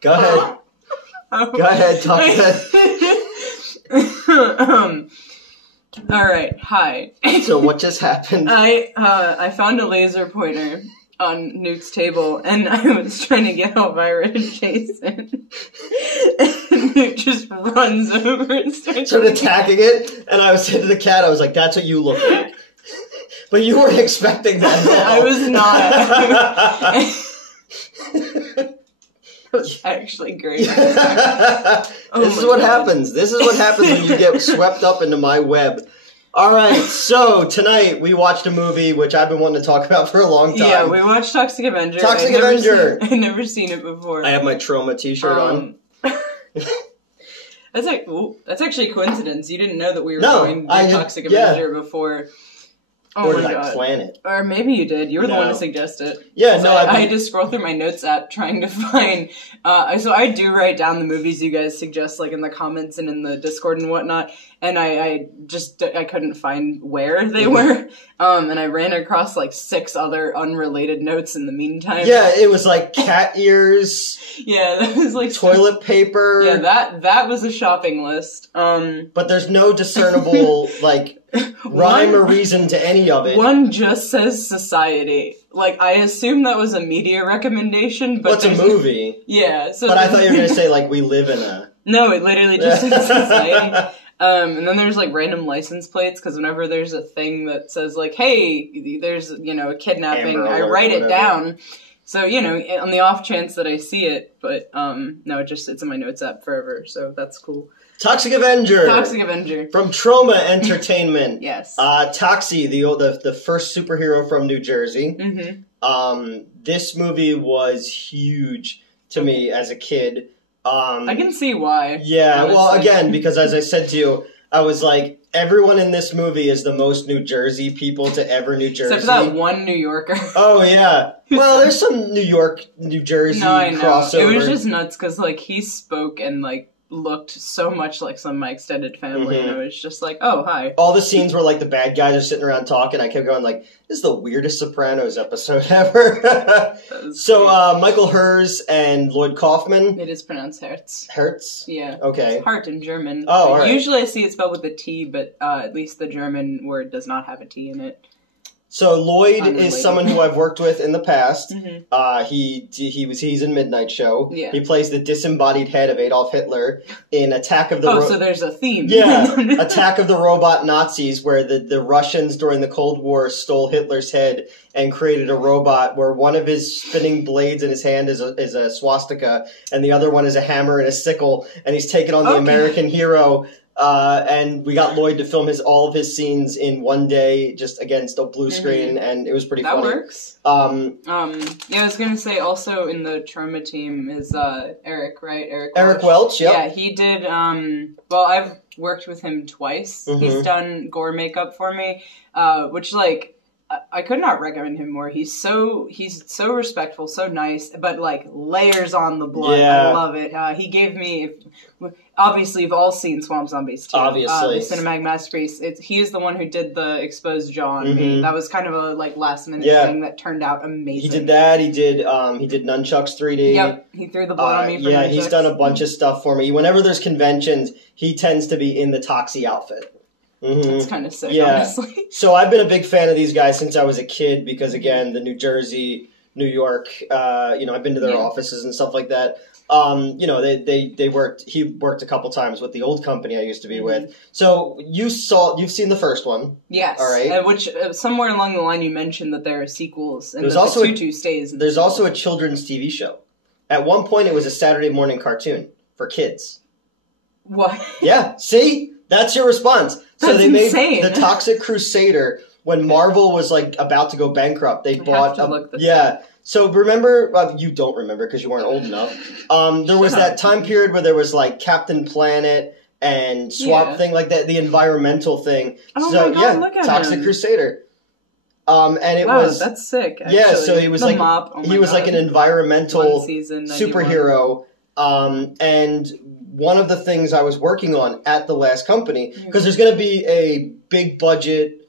Go ahead. Go ahead, talk ahead. All right, hi. So what just happened? I found a laser pointer on Newt's table, and I was trying to get Elvira to chase it. And Newt just runs over and starts attacking it, and I was saying to the cat, I was like, that's what you look like. But you weren't expecting that at all. I was not. It was actually great. This is what happens. This is what happens when you get swept up into my web. All right, so tonight we watched a movie which I've been wanting to talk about for a long time. Yeah, we watched Toxic Avenger. Toxic Avenger. I'd never seen it before. I have my Troma t-shirt on. That's actually a coincidence. You didn't know that we were doing Toxic Avenger before. Oh or did I plan it? Or maybe you did. You were the one to suggest it. Yeah, no, I had to scroll through my notes app trying to find. So I do write down the movies you guys suggest, like in the comments and in the Discord and whatnot. And I couldn't find where they were. And I ran across like 6 other unrelated notes in the meantime. Yeah, it was like cat ears. Yeah, that was like toilet paper. Yeah, that was a shopping list. But there's no discernible like rhyme or reason to any of it. One just says society. Like, I assume that was a media recommendation, but... What's a movie? Yeah, so... But I thought you were going to say, like, we live in a... No, it literally just says society. And then there's, like, random license plates, because whenever there's a thing that says, like, hey, there's, a kidnapping, I write it down. So, on the off chance that I see it, but, no, it just sits in my notes app forever, so that's cool. Toxic Avenger. Toxic Avenger. From Troma Entertainment. Yes. Toxie, the first superhero from New Jersey. Mm-hmm. This movie was huge to me as a kid. I can see why. Yeah, honestly. Well, again, because as I said to you, I was like, everyone in this movie is the most New Jersey people to ever New Jersey. Except for that one New Yorker. Oh, yeah. Well, there's some New York, New Jersey crossover. It was just nuts because, like, he spoke and, like, looked so much like some of my extended family, and it was just like, oh, hi. All the scenes where, like, the bad guys are sitting around talking, I kept going, like, this is the weirdest Sopranos episode ever. So, Michael Hers and Lloyd Kaufman. It is pronounced Hertz. Hertz? Yeah. Okay. It's Hart in German. Oh, all right. Usually I see it spelled with a T, but at least the German word does not have a T in it. So Lloyd is someone who I've worked with in the past. Mm-hmm. He's in Midnight Show. Yeah. He plays the disembodied head of Adolf Hitler in Attack of the... so there's a theme. Yeah, Attack of the Robot Nazis, where the Russians during the Cold War stole Hitler's head and created a robot where one of his spinning blades in his hand is a swastika, and the other one is a hammer and a sickle, and he's taken on the American hero. And we got Lloyd to film all of his scenes in one day, just against a blue screen, and it was pretty funny. That works. Yeah, I was gonna say also in the Troma team is Eric, right? Eric Welch, yep. Yeah, he did. Well, I've worked with him twice. He's done gore makeup for me, which like. I could not recommend him more. He's so respectful, so nice, but like layers on the blood. Yeah. I love it. He gave me, obviously, you've all seen Swamp Zombies too. Obviously, the cinematic masterpiece. He is the one who did the exposed jaw on me. That was kind of a like last minute thing that turned out amazing. He did that. He did Nunchucks 3D. Yep, he threw the blood on me. For yeah, Nunchucks. He's done a bunch of stuff for me. Whenever there's conventions, he tends to be in the Toxie outfit. It's kind of sick, honestly. So I've been a big fan of these guys since I was a kid because, again, the New Jersey, New York, I've been to their offices and stuff like that. He worked a couple times with the old company I used to be with. So you've seen the first one. Yes. All right. Which, somewhere along the line you mentioned that there are sequels and there's that also the tutu stays. There's also a children's TV show. At one point it was a Saturday morning cartoon for kids. What? Yeah. See? That's your response. So they made insane. The Toxic Crusader when Marvel was like about to go bankrupt. They bought So remember, you don't remember because you weren't old enough. There was that time period where there was like Captain Planet and Swamp Thing, like that, the environmental thing. Oh my God, look at Toxic Crusader. And it was that's sick. Actually. Yeah, so he was like an environmental superhero. And one of the things I was working on at the last company, because there's going to be a big budget,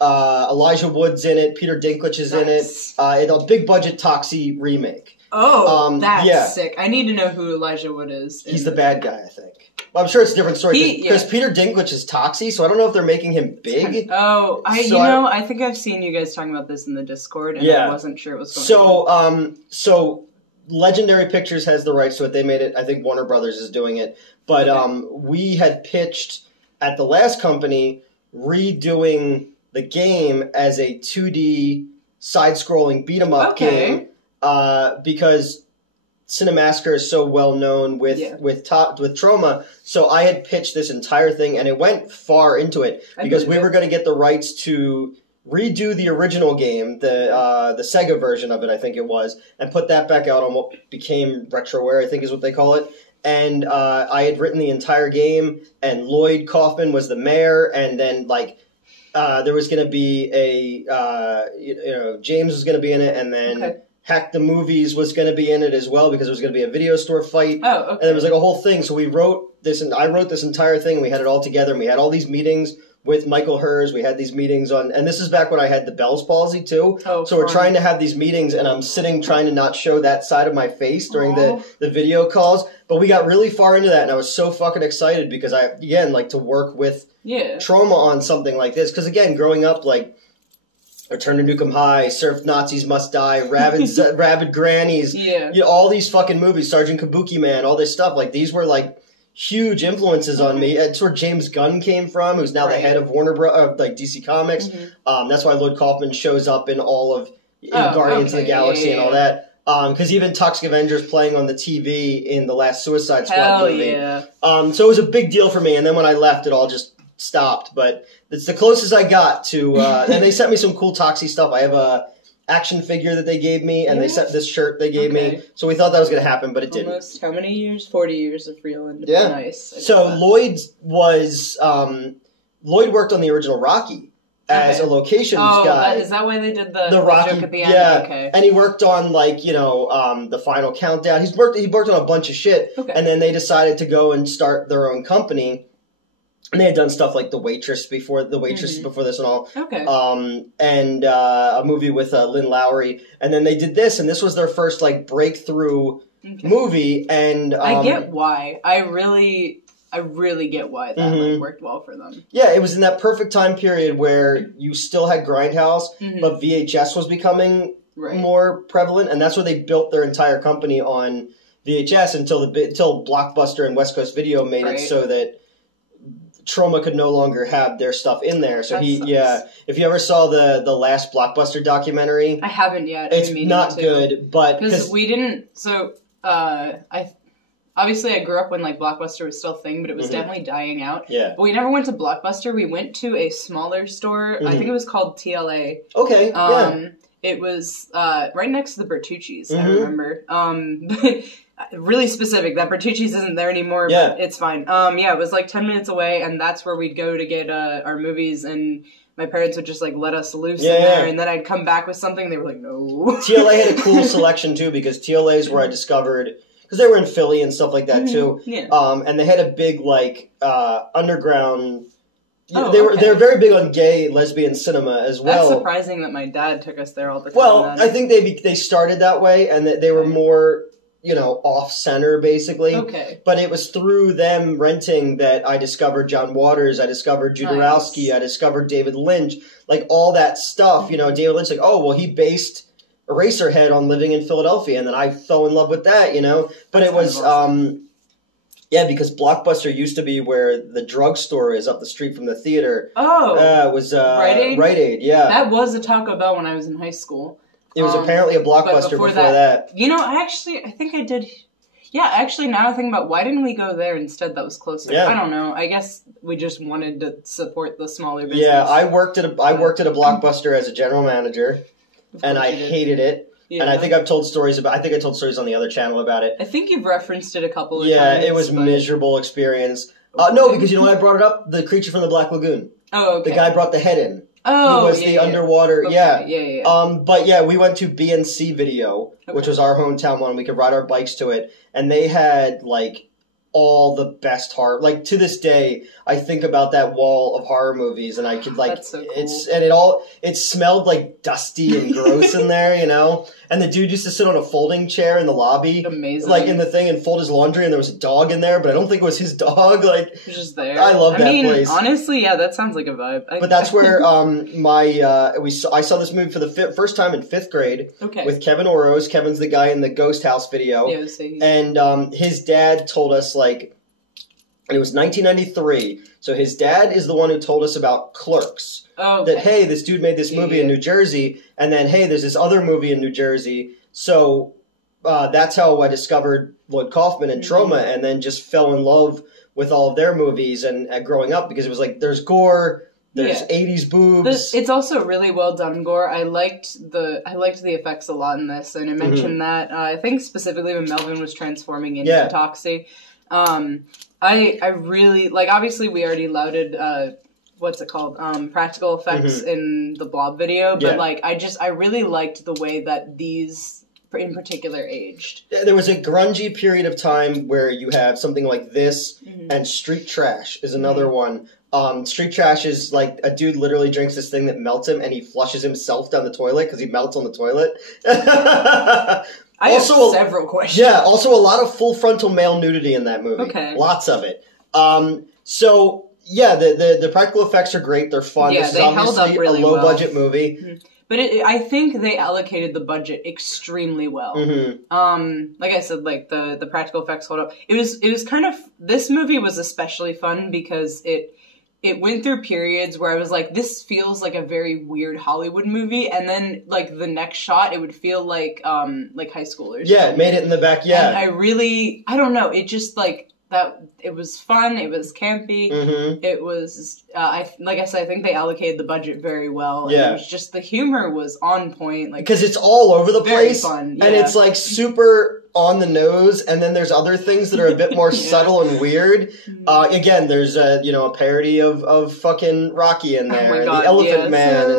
Elijah Wood's in it, Peter Dinklage is in it, a big budget Toxie remake. That's sick. I need to know who Elijah Wood is. He's the bad guy, I think. Well, I'm sure it's a different story because Peter Dinklage is Toxie, so I don't know if they're making him big. I think I've seen you guys talking about this in the Discord, and I wasn't sure it was going on. So Legendary Pictures has the rights to it. They made it. I think Warner Brothers is doing it. But we had pitched at the last company redoing the game as a 2D side-scrolling beat-em-up game because Cinemassacre is so well known with Troma. So I had pitched this entire thing, and it went far into it because we were going to get the rights to redo the original game, the Sega version of it, I think it was, and put that back out on what became Retroware, I think is what they call it. And I had written the entire game, and Lloyd Kaufman was the mayor, and then there was going to be James was going to be in it, and then Hack the Movies was going to be in it as well because there was going to be a video store fight. Oh, okay. And it was like a whole thing. So we wrote this, and I wrote this entire thing, and we had it all together, and we had all these meetings with Michael Hers. We had these meetings and this is back when I had the Bell's palsy too. So we're trying to have these meetings, and I'm sitting trying to not show that side of my face during the video calls. But we got really far into that, and I was so fucking excited because I, again, like to work with Troma on something like this. Because again, growing up, like, Return to Nukem High, Surf Nazis Must Die, Rabid Grannies, all these fucking movies, Sergeant Kabuki Man, all this stuff. Like, these were like huge influences on me. It's where James Gunn came from, who's now the head of DC Comics. That's why Lloyd Kaufman shows up in all of Guardians of the Galaxy and all that. Because even Toxic Avenger is playing on the TV in the last Suicide Squad movie. So it was a big deal for me. And then when I left, it all just stopped. But it's the closest I got to. And they sent me some cool Toxie stuff. I have a action figure that they gave me, and they sent this shirt they gave me. So we thought that was going to happen, but it didn't. Almost how many years? 40 years of real independent. Nice. So Lloyd was Lloyd worked on the original Rocky as a locations guy. Is that why they did the Rocky joke at the end? Yeah, okay. And he worked on the Final Countdown. He worked on a bunch of shit, and then they decided to go and start their own company. And they had done stuff like The Waitress before this and all. And a movie with Lynn Lowry. And then they did this, and this was their first breakthrough movie. And I get why. I really get why that worked well for them. Yeah, it was in that perfect time period where you still had Grindhouse, but VHS was becoming more prevalent, and that's where they built their entire company on VHS until Blockbuster and West Coast Video made it so that Troma could no longer have their stuff in there. So if you ever saw the last Blockbuster documentary, I haven't yet. It's not good, but because we didn't. So obviously I grew up when Blockbuster was still a thing, but it was definitely dying out. Yeah, but we never went to Blockbuster. We went to a smaller store. I think it was called TLA. Okay. It was right next to the Bertucci's. I remember. Really specific. That Bertucci's isn't there anymore, but it's fine. It was 10 minutes away, and that's where we'd go to get our movies, and my parents would just let us loose in there, and then I'd come back with something, and they were like, no. TLA had a cool selection too, because TLA is where I discovered, because they were in Philly and stuff like that too, and they had a big underground. They were very big on gay lesbian cinema as well. That's surprising that my dad took us there all the time. Well, I think they started that way, and that they were more off-center, basically. But it was through them renting that I discovered John Waters, I discovered Jodorowsky, I discovered David Lynch, all that stuff. David Lynch, he based Eraserhead on living in Philadelphia, and then I fell in love with that, But it was, awesome. Because Blockbuster used to be where the drugstore is up the street from the theater. It was Rite Aid? Rite Aid, yeah. That was a Taco Bell when I was in high school. It was apparently a Blockbuster before that. I think I did. Yeah, actually, now I think about why didn't we go there instead? That was closer. Yeah. I don't know. I guess we just wanted to support the smaller business. Yeah, I worked at a Blockbuster as a general manager, and I hated it. Yeah. And I think I told stories on the other channel about it. I think you've referenced it a couple of times. Yeah, it was a miserable experience. No, because you know why I brought it up? The Creature from the Black Lagoon. Oh, okay. The guy brought the head in. Oh, who was the underwater, Okay. But yeah, we went to BNC Video, which was our hometown one. We could ride our bikes to it, and they had all the best horror. Like, to this day, I think about that wall of horror movies, and I could, like, That's so cool. it smelled, like, dusty and gross in there, you know? And the dude used to sit on a folding chair in the lobby. Amazing. Like, in the thing, and fold his laundry, and there was a dog in there, but I don't think it was his dog, like... He was just there. I love that place. Honestly, yeah, that sounds like a vibe. But that's where, I saw this movie for the first time in 5th grade. Okay. With Kevin Oros. Kevin's the guy in the Ghost House video. Yeah, so and his dad told us, like, and it was 1993, so his dad is the one who told us about Clerks. Oh, okay. That, hey, this dude made this movie in New Jersey, and then, hey, there's this other movie in New Jersey. So that's how I discovered Lloyd Kaufman and Troma, and then just fell in love with all of their movies and growing up, because it was like, there's gore, there's 80s boobs. It's also really well done gore. I liked the effects a lot in this, and I mentioned that I think specifically when Melvin was transforming into Toxie. I really, like, obviously we already lauded, what's it called, practical effects in the Blob video, but, like, I really liked the way that these, in particular, aged. There was a grungy period of time where you have something like this, and Street Trash is another one. Street Trash is, like, a dude literally drinks this thing that melts him, and he flushes himself down the toilet, because he melts on the toilet. I have several questions. Yeah, also a lot of full frontal male nudity in that movie. Okay. Lots of it. So, yeah, the practical effects are great. They're fun. Yeah, this is they held up really a low-budget movie. But I think they allocated the budget extremely well. Like I said, like, the practical effects hold up. It was kind of... This movie was especially fun because it went through periods where I was like, this feels like a very weird Hollywood movie, and then, like, the next shot, it would feel like high schoolers. Yeah, it made it in the back, And I don't know, it just, like, that, it was fun, it was campy, it was, like I said, I think they allocated the budget very well, and it was just, the humor was on point, like... Because it's all over the place, fun, and it's, like, super on the nose, and then there's other things that are a bit more subtle and weird. Again, there's a parody of fucking Rocky in there, and the Elephant Man,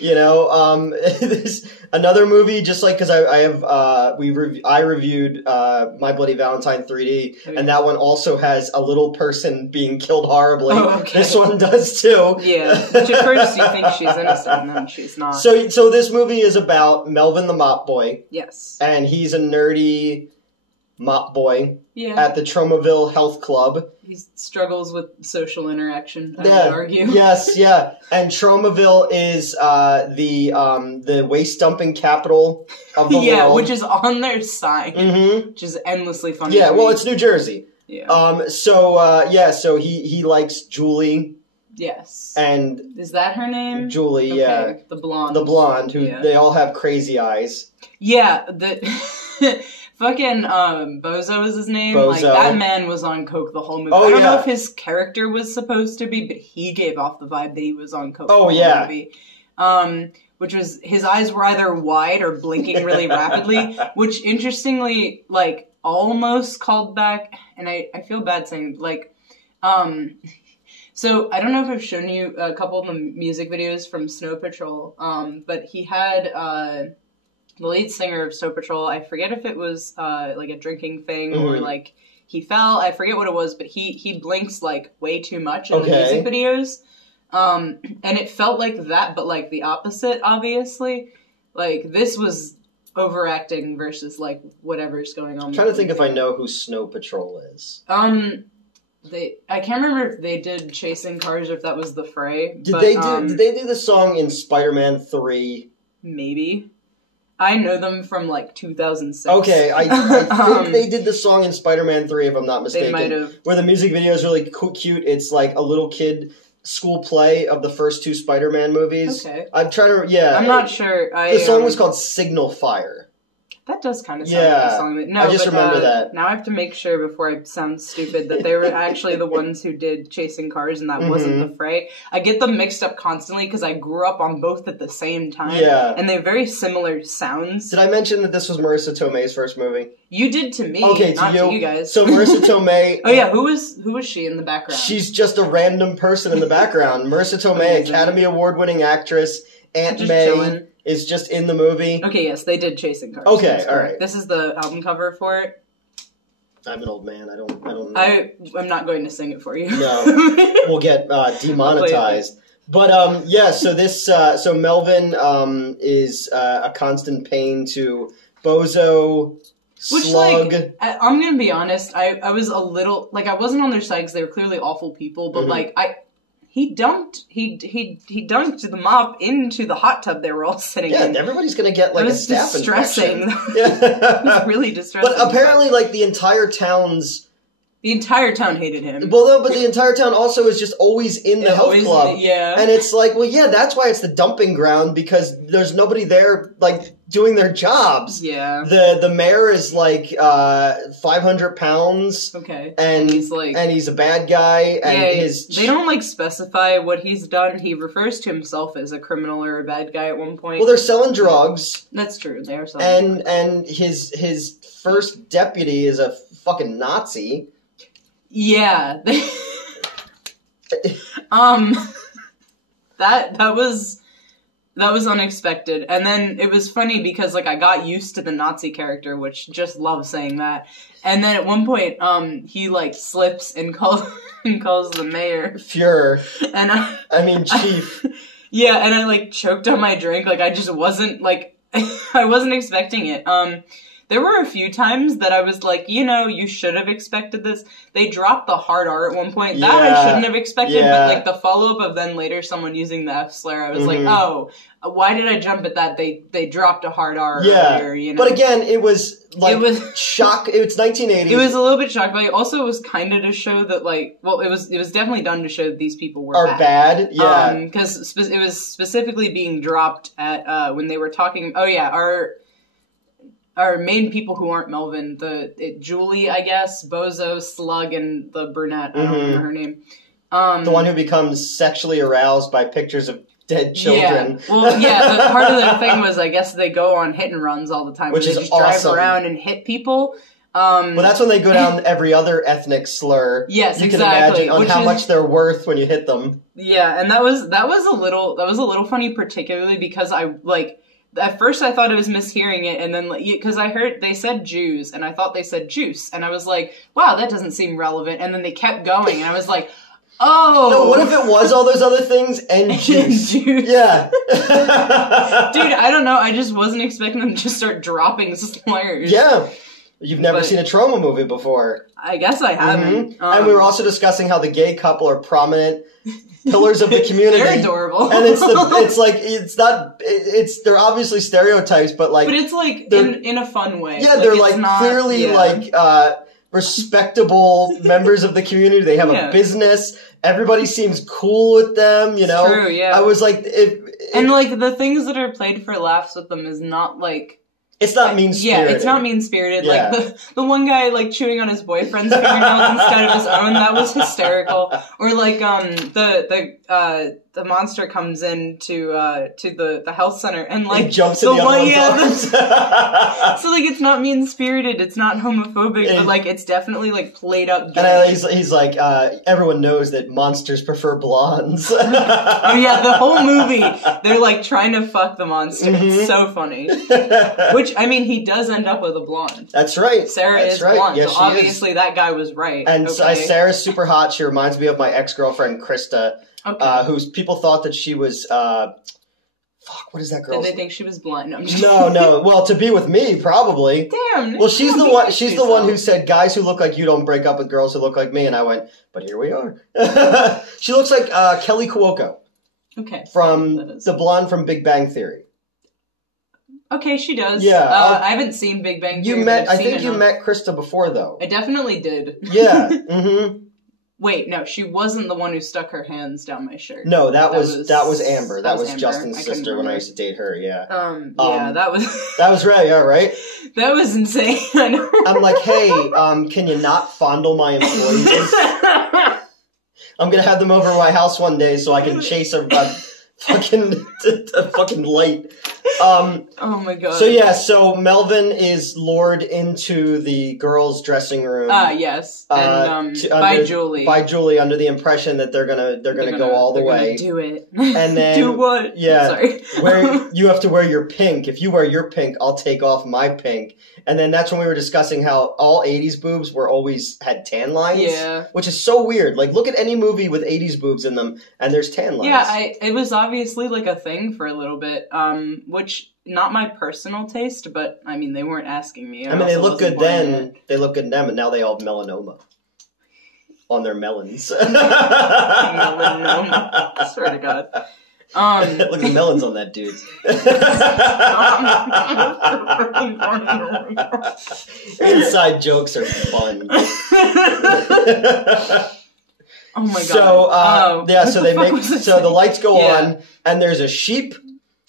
and there's another movie, just like, because I reviewed My Bloody Valentine 3D, and that one also has a little person being killed horribly. Oh, okay. This one does too. Yeah, which at first you think she's innocent, and then she's not. So this movie is about Melvin the Mop Boy. Yes. And he's a nerdy mop boy at the Tromaville Health Club. He struggles with social interaction, I would argue. Yes, yeah. And Tromaville is the waste dumping capital of the world. Yeah, which is on their sign, which is endlessly funny. Yeah, well, it's New Jersey. Yeah. So he likes Julie. Yes. And is that her name? Julie, yeah. The blonde. The blonde, who they all have crazy eyes. Yeah, fucking Bozo is his name. Bozo. Like, that man was on coke the whole movie. I don't know if his character was supposed to be, but he gave off the vibe that he was on coke the whole movie. Which was, his eyes were either wide or blinking really rapidly, which interestingly, like, almost called back, and I feel bad saying, like, so, I don't know if I've shown you a couple of the music videos from Snow Patrol, but he had, the lead singer of Snow Patrol, I forget if it was, like, a drinking thing, or, like, he fell, I forget what it was, but he blinks, like, way too much in the music videos, and it felt like that, but, like, the opposite, obviously. Like, this was overacting versus, like, whatever's going on. I'm trying to think if I know who Snow Patrol is. I can't remember if they did Chasing Cars or if that was The Fray. Did they do the song in Spider-Man 3? Maybe. I know them from, like, 2006. Okay, I think they did the song in Spider-Man 3, if I'm not mistaken. They might have. Where the music video is really cute. It's like a little kid school play of the first two Spider-Man movies. Okay. I'm trying to, I'm not sure. The song was called Signal Fire. That does kind of sound like a song. No, I just remember that. Now I have to make sure before I sound stupid that they were actually the ones who did Chasing Cars and that wasn't The Fray. I get them mixed up constantly because I grew up on both at the same time. Yeah. And they have very similar sounds. Did I mention that this was Marissa Tomei's first movie? You did to me, not to you guys. So Marissa Tomei... Oh yeah, who was she in the background? She's just a random person in the background. Marissa Tomei, Academy Award-winning actress, Aunt May... Chilling. Is just in the movie. Okay, yes, they did Chasing Cars. Okay, alright. This is the album cover for it. I'm an old man. I don't know. I'm not going to sing it for you. No, we'll get demonetized. But yeah, so this so Melvin is a constant pain to Bozo, Slug. Like, I'm gonna be honest. I was a little like I wasn't on their side because they were clearly awful people. But like he dunked the mop into the hot tub they were all sitting in. Yeah, everybody's gonna get like a staph distressing. infection. It was really distressing. But apparently, like the entire town hated him. Well, but the entire town also is just always in the health club. Yeah. And it's like, well, yeah, that's why it's the dumping ground, because there's nobody there, like, doing their jobs. Yeah. The mayor is, like, 500 pounds. Okay. And he's a bad guy. And they don't, like, specify what he's done. He refers to himself as a criminal or a bad guy at one point. Well, they're selling drugs. That's true. They are selling drugs. And his first deputy is a fucking Nazi. Yeah. That was unexpected. And then it was funny because like I got used to the Nazi character, which just love saying that. And then at one point, he like slips and calls the mayor Fuhrer. And I mean chief. Yeah, and I like choked on my drink. Like I just wasn't like I wasn't expecting it. There were a few times that I was like, you should have expected this. They dropped the hard R at one point. That I shouldn't have expected, but like the follow-up of then later someone using the F slur, I was like, oh, why did I jump at that? They dropped a hard R earlier, But again, it was like shock. It's 1980s. It was a little bit shock value. Also, it was kind of to show that like, well, it was definitely done to show that these people were bad. Yeah. Because it was specifically being dropped at when they were talking. Oh yeah, our main people who aren't Melvin, Julie, I guess, Bozo, Slug, and the brunette, I don't remember her name. The one who becomes sexually aroused by pictures of dead children. Yeah, well, yeah, but part of the thing was, I guess they go on hit and runs all the time. Which is just awesome. Drive around and hit people. Well, that's when they go down every other ethnic slur. Yes, you can imagine on how much they're worth when you hit them. Yeah, and that was a little funny, particularly because I like. At first I thought I was mishearing it, and then, because I heard they said Jews, and I thought they said juice, and I was like, wow, that doesn't seem relevant, and then they kept going, and I was like, oh! No, what if it was all those other things, and juice? Yeah. Dude, I don't know, I just wasn't expecting them to just start dropping slurs. Yeah. You've never seen a Troma movie before. I guess I haven't. And we were also discussing how the gay couple are prominent pillars of the community. They're adorable. And they're obviously stereotypes, but like... But it's like, in a fun way. Yeah, they're like clearly respectable members of the community. They have a business. Everybody seems cool with them, It's true, yeah. I was like... And like, the things that are played for laughs with them is not like... It's not mean-spirited. Yeah, it's not mean-spirited. Yeah. Like, the one guy, like, chewing on his boyfriend's fingernails instead of his own, that was hysterical. Or, like, the monster comes in to the health center and, like... He jumps in the other one's arms. So, like, it's not mean-spirited, it's not homophobic, but, like, it's definitely, like, played up gay. And he's like, everyone knows that monsters prefer blondes. Oh, yeah, the whole movie, they're, like, trying to fuck the monster. It's so funny. Which, I mean, he does end up with a blonde. That's right. Sarah is blonde, yes, so obviously that guy was right. And Sarah's super hot. She reminds me of my ex-girlfriend, Krista, whose people thought that she was... what is that girl? Did they think she was blind? No, I'm just No. Well, to be with me, probably. Damn. Well, she's the one. She's the one who said, "Guys who look like you don't break up with girls who look like me." And I went, "But here we are." She looks like Kelly Cuoco. Okay. From the blonde from Big Bang Theory. Okay, she does. Yeah. I haven't seen Big Bang Theory. I think you met Krista before, though. I definitely did. Yeah. Mm-hmm. Wait, no, she wasn't the one who stuck her hands down my shirt. No, that was Amber. That was Amber. Justin's sister when I used to date her. Yeah. Yeah, that was. That was right. Yeah, right. That was insane. I know. I'm like, hey, can you not fondle my employees? I'm gonna have them over to my house one day so I can chase a fucking light. Oh my god. So Melvin is lured into the girls' dressing room. Yes. And by Julie. By Julie, under the impression that they're gonna go all the way. Do it. And then do what? Yeah. Sorry. Where you have to wear your pink. If you wear your pink, I'll take off my pink. And then that's when we were discussing how all 80s boobs had tan lines. Yeah. Which is so weird. Like, look at any movie with 80s boobs in them, and there's tan lines. Yeah, it was obviously like a thing for a little bit, which, not my personal taste, but, I mean, they weren't asking me. I mean, they look good then, but now they all have melanoma on their melons. Melanoma. I swear to God. Look at the melons on that dude. Inside jokes are fun. Oh my god. So the lights go on, and there's a sheep.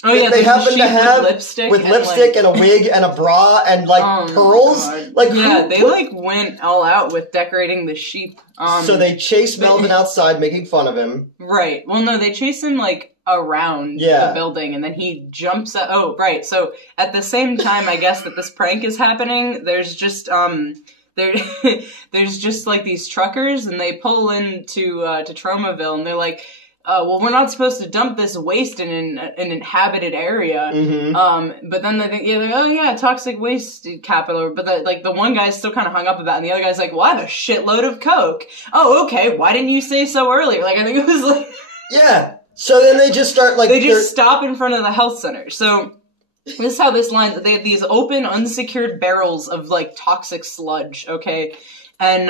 Oh yeah, they happen to have with lipstick and a wig and a bra and pearls. God. They went all out with decorating the sheep. So they chase Melvin outside, making fun of him. Right. Well, no, they chase him around the building, and then he jumps out. Oh, right. So at the same time, I guess that this prank is happening. There's just there's just these truckers, and they pull into to Tromaville, and they're like, well, we're not supposed to dump this waste in an inhabited area. Mm-hmm. But then they think, oh yeah, toxic waste capital. But the one guy's still kind of hung up about it, and the other guy's like, well, I have a shitload of coke. Oh, okay. Why didn't you say so earlier? I think it was yeah. So then they just start they just stop in front of the health center. So this is how this line. They have these open, unsecured barrels of toxic sludge. Okay. And,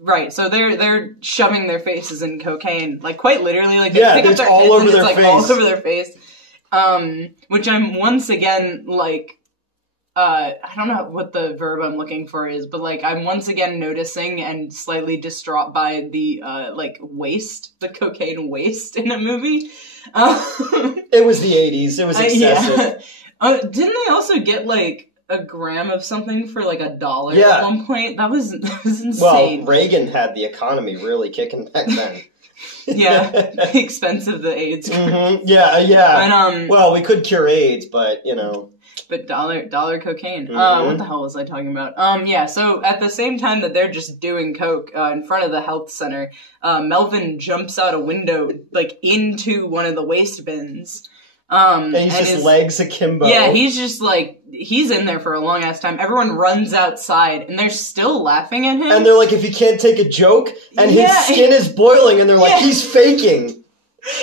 right, so they're shoving their faces in cocaine, quite literally, they pick up their all over their face. All over their face, which I'm once again, I don't know what the verb I'm looking for is, but, I'm once again noticing and slightly distraught by the, waste, the cocaine waste in a movie. It was the 80s, it was excessive. Yeah. Didn't they also get, a gram of something for $1 at one point? That was insane. Well, Reagan had the economy really kicking back then. Yeah, expensive the AIDS. Mm-hmm. Yeah. And, well, we could cure AIDS, but But dollar cocaine. Mm-hmm. What the hell was I talking about? Yeah. So at the same time that they're just doing coke in front of the health center, Melvin jumps out a window into one of the waste bins. And he's just legs akimbo. Yeah, he's just he's in there for a long ass time. Everyone runs outside, and they're still laughing at him. And they're like, if you can't take a joke, and his skin is boiling, and they're like, he's faking.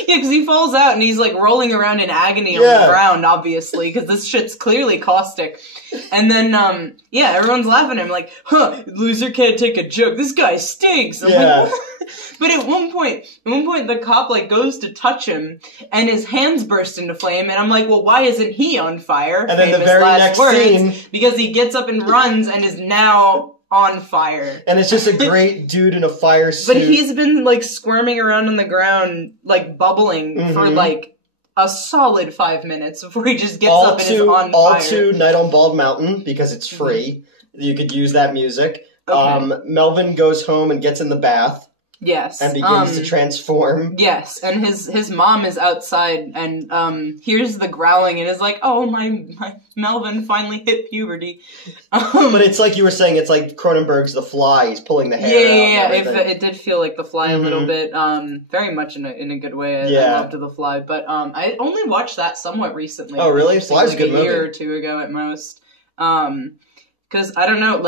Yeah, because he falls out, and he's rolling around in agony on the ground, obviously, because this shit's clearly caustic. And then, everyone's laughing at him, loser can't take a joke. This guy stinks. I'm but at one point, the cop, goes to touch him, and his hands burst into flame, and I'm like, well, why isn't he on fire? And then the very next scene... Because he gets up and runs, and is now on fire. And it's just a great dude in a fire suit. But he's been, squirming around on the ground, bubbling for, a solid 5 minutes before he just gets up and is on fire. All to Night on Bald Mountain, because it's free. Mm-hmm. You could use that music. Okay. Melvin goes home and gets in the bath. Yes. And begins to transform. Yes, and his mom is outside and hears the growling and is like, oh, my Melvin finally hit puberty. But it's like you were saying, it's like Cronenberg's The Fly. He's pulling the hair out. Yeah, it did feel like The Fly a little bit. Very much in a good way. I loved The Fly. But I only watched that somewhat recently. Oh, really? Fly's a good movie. A year or two ago at most. Because, I don't know,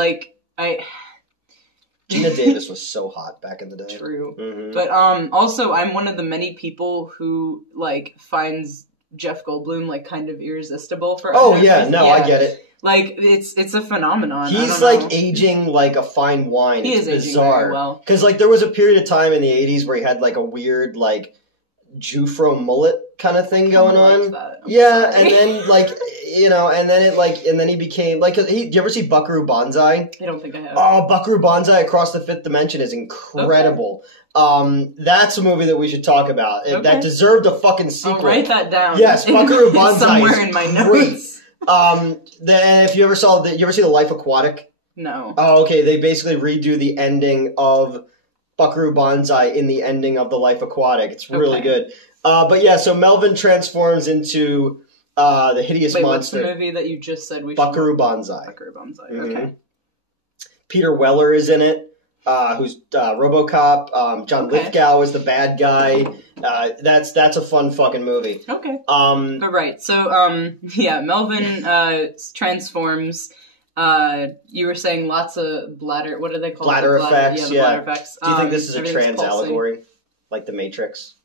Gina Davis was so hot back in the day. True. Mm-hmm. But also, I'm one of the many people who, finds Jeff Goldblum, kind of irresistible for Oh, yeah, no, I get it. It's a phenomenon. He's, aging like a fine wine. He is bizarre. aging very well. Because, there was a period of time in the 80s where he had, a weird, Jufro mullet kind of thing going on. Yeah, and then and then he became do you ever see Buckaroo Banzai? I don't think I have. Oh, Buckaroo Banzai Across the Fifth Dimension is incredible. Okay. That's a movie that we should talk about. Okay. That deserved a fucking sequel. I'll write that down. Yes, Buckaroo Banzai somewhere in my notes. If you ever you ever see The Life Aquatic? No. Oh, okay. They basically redo the ending of Buckaroo Banzai in the ending of The Life Aquatic. It's really good. But yeah, so Melvin transforms into The Hideous Wait, Monster. what's the movie that you just said we Buckaroo Banzai. Buckaroo Banzai, Mm-hmm. okay. Peter Weller is in it, who's RoboCop. John Lithgow is the bad guy. That's a fun fucking movie. Okay. But right, so yeah, Melvin transforms. You were saying lots of bladder. What are they called? Bladder effects. Yeah. Bladder effects. Do you think this is a trans allegory, like The Matrix?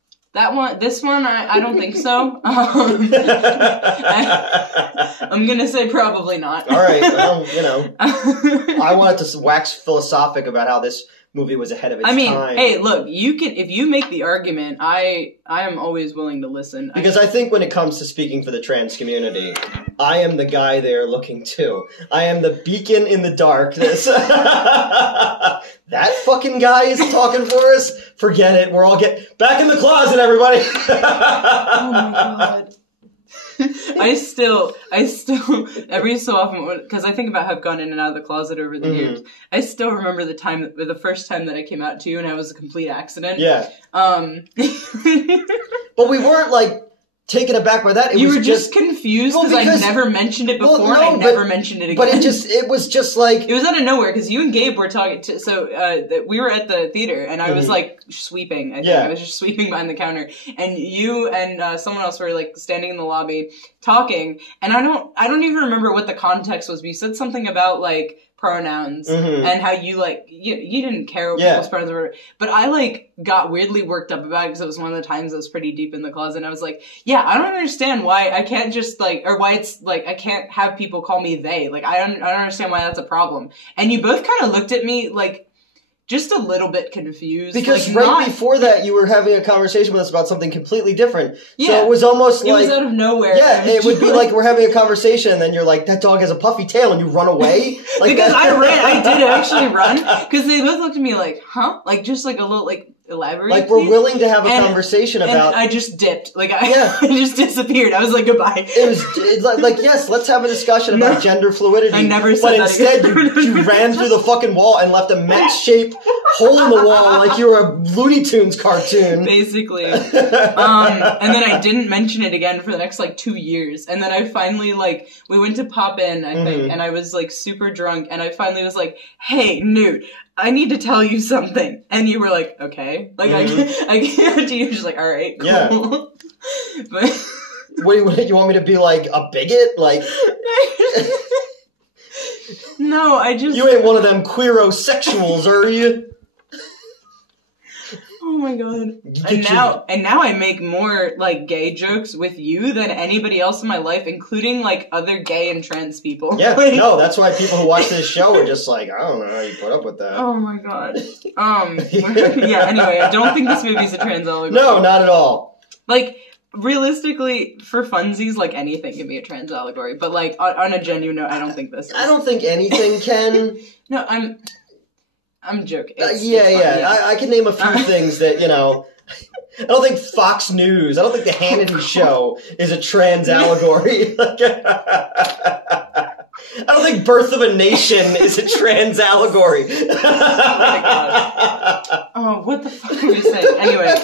This one, I don't think so. I'm gonna say probably not. All right, well, I wanted to wax philosophic about how this movie was ahead of its time. Hey, look, if you make the argument, I am always willing to listen. Because I think when it comes to speaking for the trans community, I am the guy they're looking to. I am the beacon in the darkness. That fucking guy is talking for us? Forget it. We're all back in the closet, everybody. Oh my god. I still, every so often, because I think about how I've gone in and out of the closet over the years, I still remember the first time that I came out to you and I was a complete accident. Yeah. But we weren't, like, taken aback by that. You were just confused because I never mentioned it before and I never mentioned it again. But it was just like... It was out of nowhere because you and Gabe were talking we were at the theater and I was like sweeping, I think. I was just sweeping behind the counter and you and someone else were like standing in the lobby talking and I don't even remember what the context was, but you said something about like pronouns and how you like you didn't care what people's pronouns were, but I like got weirdly worked up about it because it was one of the times I was pretty deep in the closet and I was like, yeah, I don't understand why I can't just like, or why it's like I can't have people call me they, like I don't understand why that's a problem. And you both kind of looked at me like just a little bit confused. Because like, before that, you were having a conversation with us about something completely different. Yeah. So it was almost like... It was out of nowhere. Yeah, it would be like we're having a conversation and then you're like, that dog has a puffy tail and you run away. Like because I did actually run. Because they both looked at me like, huh? Like just like a little, like, elaborate. Like we're willing to have a conversation about... And I just dipped. Like I just disappeared. I was like, goodbye. It's like, yes, let's have a discussion about gender fluidity. I never said but that instead you ran through the fucking wall and left a mech-shaped hole in the wall like you were a Looney Tunes cartoon. Basically. And then I didn't mention it again for the next like 2 years. And then I finally like, we went to pop in, I think, and I was like super drunk and I finally was like, hey, Newt, I need to tell you something. And you were like, okay. Like, I came to you just like, all right, cool. Yeah. But what, you want me to be like a bigot? Like... No, I just... You ain't one of them queerosexuals, are you? Oh my god. And now I make more, like, gay jokes with you than anybody else in my life, including, like, other gay and trans people. Yeah, like, no, that's why people who watch this show are just like, I don't know how you put up with that. Oh my god. Yeah, anyway, I don't think this movie's a trans allegory. No, not at all. Like, realistically, for funsies, like, anything can be a trans allegory. But, like, on a genuine note, I don't think this is. I don't think anything can. No, I'm joking. Yeah. I can name a few things that, you know... I don't think Fox News, I don't think the Hannity Show is a trans allegory. I don't think Birth of a Nation is a trans allegory. Oh, what the fuck are we saying? Anyway,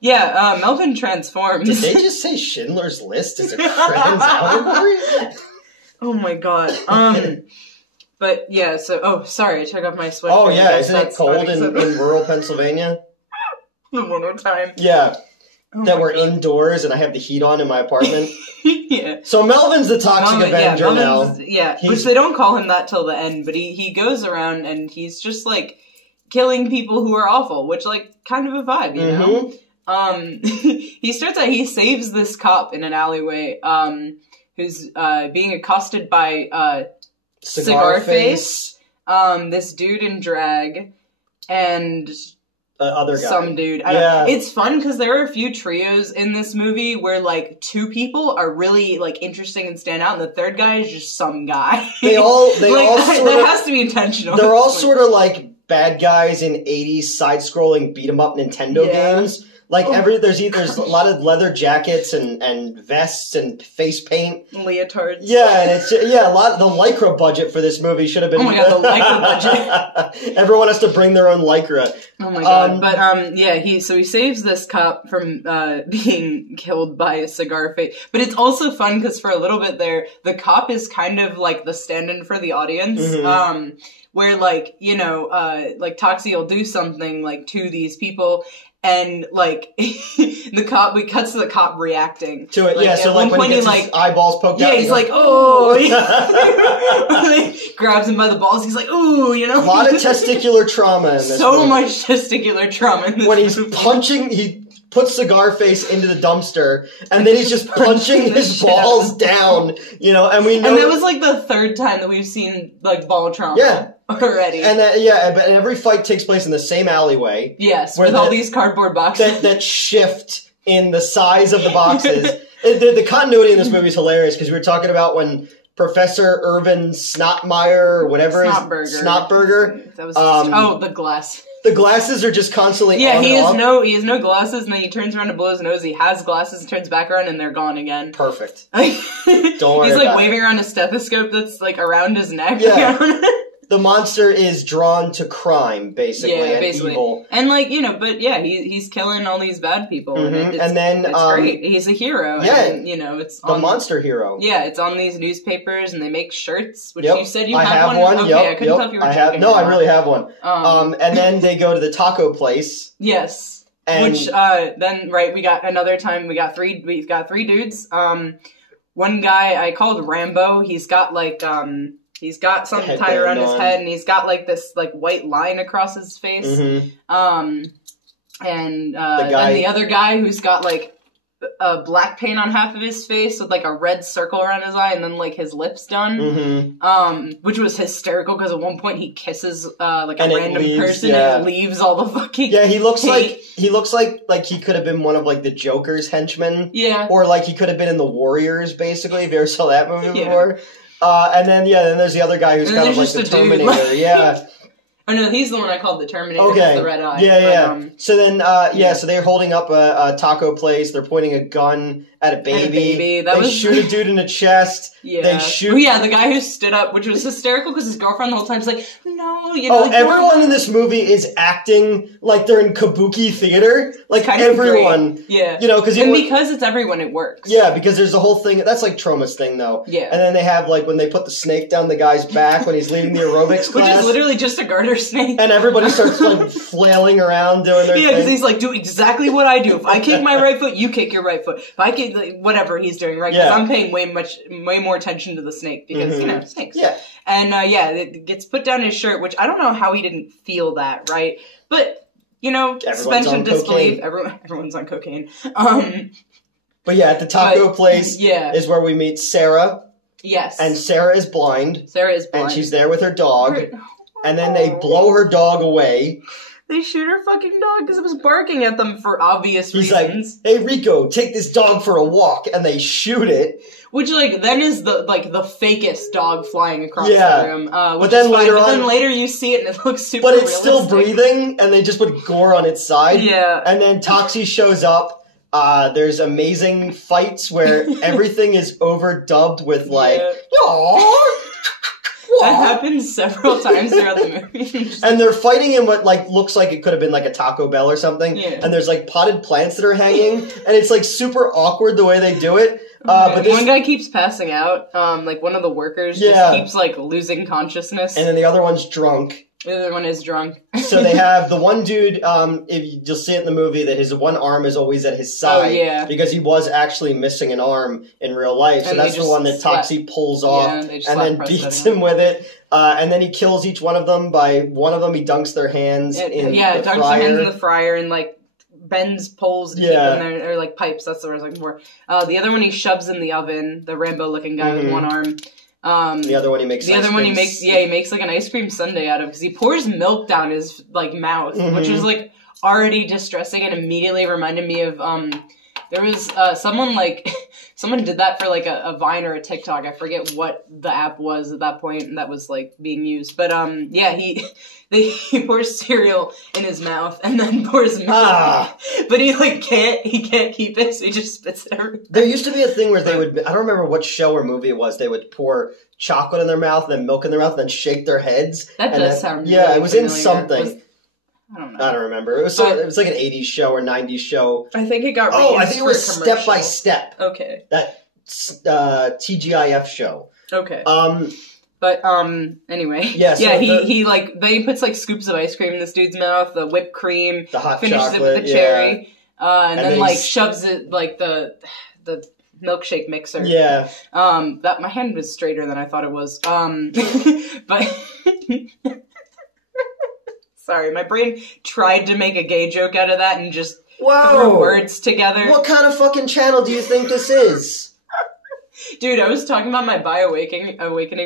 yeah, Melvin transforms. Did they just say Schindler's List is a trans allegory? Oh my god. But yeah, so, sorry, I took off my sweatshirt. Oh yeah, isn't it cold in rural Pennsylvania? One more time. Yeah. That we're indoors and I have the heat on in my apartment. Yeah. So Melvin's the toxic Avenger now. Yeah, which they don't call him that till the end, but he goes around and he's just like killing people who are awful, which like kind of a vibe, you know? He starts out, he saves this cop in an alleyway, who's being accosted by Cigar Face, this dude in drag, and other guy. Some dude. It's fun because there are a few trios in this movie where like two people are really like interesting and stand out, and the third guy is just some guy. They all that has to be intentional. They're all sort of like bad guys in 80s side-scrolling beat-em-up Nintendo games. Like there's a lot of leather jackets and vests and face paint, leotards. Yeah, and it's a lot. The Lycra budget for this movie should have been. Oh my god, the Lycra budget! Everyone has to bring their own Lycra. Oh my god! But yeah, he saves this cop from being killed by a cigar face. But it's also fun because for a little bit there, the cop is kind of like the stand-in for the audience. Mm-hmm. Where like like Toxie will do something like to these people. And, like, we cuts to the cop reacting. To it, like, yeah, so, like, when he gets his eyeballs poked out. Yeah, he's like, oh! He grabs him by the balls, he's like, ooh, A lot of testicular trauma in this movie. Much testicular trauma in this When he's punching, he puts Cigar Face into the dumpster, and then he's just punching his balls down, and we know... And that was, like, the third time that we've seen, like, ball trauma. Yeah. Already. And but every fight takes place in the same alleyway. Yes, with all these cardboard boxes. That shift in the size of the boxes. The continuity in this movie is hilarious, because we were talking about when Professor Irvin Snotmeyer, or whatever Snotburger. That was the glass. The glasses are just constantly on he and has off. He has no glasses, and then he turns around to blow his nose. He has glasses and turns back around, and they're gone again. Perfect. Don't worry. He's like waving around a stethoscope that's like around his neck. Yeah. The monster is drawn to crime, basically, and evil. And, like, but yeah, he's killing all these bad people. Mm-hmm. And then, it's great. He's a hero. Yeah. And, it's the monster hero. Yeah, it's on these newspapers, and they make shirts, which you said you have one. I have one. Okay, I couldn't tell if you were joking. No, I really have one. And then they go to the taco place. Yes. Which, then, right, we got another time, we've got three dudes. One guy I called Rambo. He's got, like, he's got something tied around his head, and he's got, like, this, like, white line across his face. Mm-hmm. And then the other guy who's got, like, black paint on half of his face with, like, a red circle around his eye, and then, like, his lips done. Mm-hmm. Which was hysterical, because at one point he kisses, like, a random person, and it leaves all the fucking he looks like he could have been one of, like, the Joker's henchmen. Yeah. Or, like, he could have been in The Warriors, basically, if you ever saw that movie before. And then there's the other guy who's kind of like the Terminator. Yeah. Oh no, he's the one I called the Terminator. Okay. With the red eye. Yeah. So then, so they're holding up a taco place. They're pointing a gun at a baby. They shoot a dude in the chest. Yeah. They shoot. Oh, yeah, the guy who stood up, which was hysterical because his girlfriend the whole time is like, no, like, everyone in this movie is acting like they're in kabuki theater. Like everyone. Great. Yeah. Because it's everyone, it works. Yeah, because there's a whole thing. That's like Troma's thing, though. Yeah. And then they have like when they put the snake down the guy's back when he's leaving the aerobics class, which is literally just a garter snake. And everybody starts like flailing around doing their thing. Yeah, because he's like, do exactly what I do. If I kick my right foot, you kick your right foot. If I kick whatever he's doing, right? Because I'm paying way more attention to the snake because snakes. Yeah. And it gets put down his shirt, which I don't know how he didn't feel that, right? But suspension of disbelief. Everyone's on cocaine. But yeah, at the taco place is where we meet Sarah. Yes. And Sarah is blind. And she's there with her dog. And then they blow her dog away. They shoot her fucking dog because it was barking at them for obvious reasons. Like, hey Rico, take this dog for a walk, and they shoot it. Which, like, then is the fakest dog flying across the room. But then later you see it and it looks super realistic. But it's still breathing, and they just put gore on its side. Yeah. And then Toxie shows up. There's amazing fights where everything is overdubbed with, like, aww. That happens several times throughout the movie. And they're fighting in what looks like it could have been like a Taco Bell or something. Yeah. And there's like potted plants that are hanging, and it's like super awkward the way they do it. But one guy keeps passing out. Like one of the workers just keeps like losing consciousness. And then the other one's drunk. The other one is drunk. So they have the one dude, you'll see it in the movie, that his one arm is always at his side. Oh, yeah. Because he was actually missing an arm in real life. So that's the one that Toxie pulls off and then beats him with it. And then he kills each one of them by one of them he dunks their hands in the fryer. Dunks their hands in the fryer and like bends poles to keep them there, or like pipes, that's the word I was looking for. The other one he shoves in the oven, the Rambo looking guy with one arm. The other one he makes. He makes like an ice cream sundae out of because he pours milk down his like mouth, which is like already distressing and immediately reminded me of There was someone did that for like a Vine or a TikTok. I forget what the app was at that point that was like being used. But yeah, he pours cereal in his mouth and then pours milk. But he can't keep it, so he just spits it everywhere. There used to be a thing where they would, I don't remember what show or movie it was, they would pour chocolate in their mouth, then milk in their mouth, then shake their heads. That does sound yeah, really it was familiar. in something. I don't know. I don't remember. It was like an 80s show or 90s show. I think it got I think it was Step by Step. Okay. That TGIF show. Okay. But anyway. Yeah, so he then he puts like scoops of ice cream in this dude's mouth, the whipped cream, the hot finishes chocolate, it with the cherry, and then like shoves it like the milkshake mixer. Yeah. That my hand was straighter than I thought it was. But sorry, my brain tried to make a gay joke out of that and just threw words together. What kind of fucking channel do you think this is? Dude, I was talking about my awakening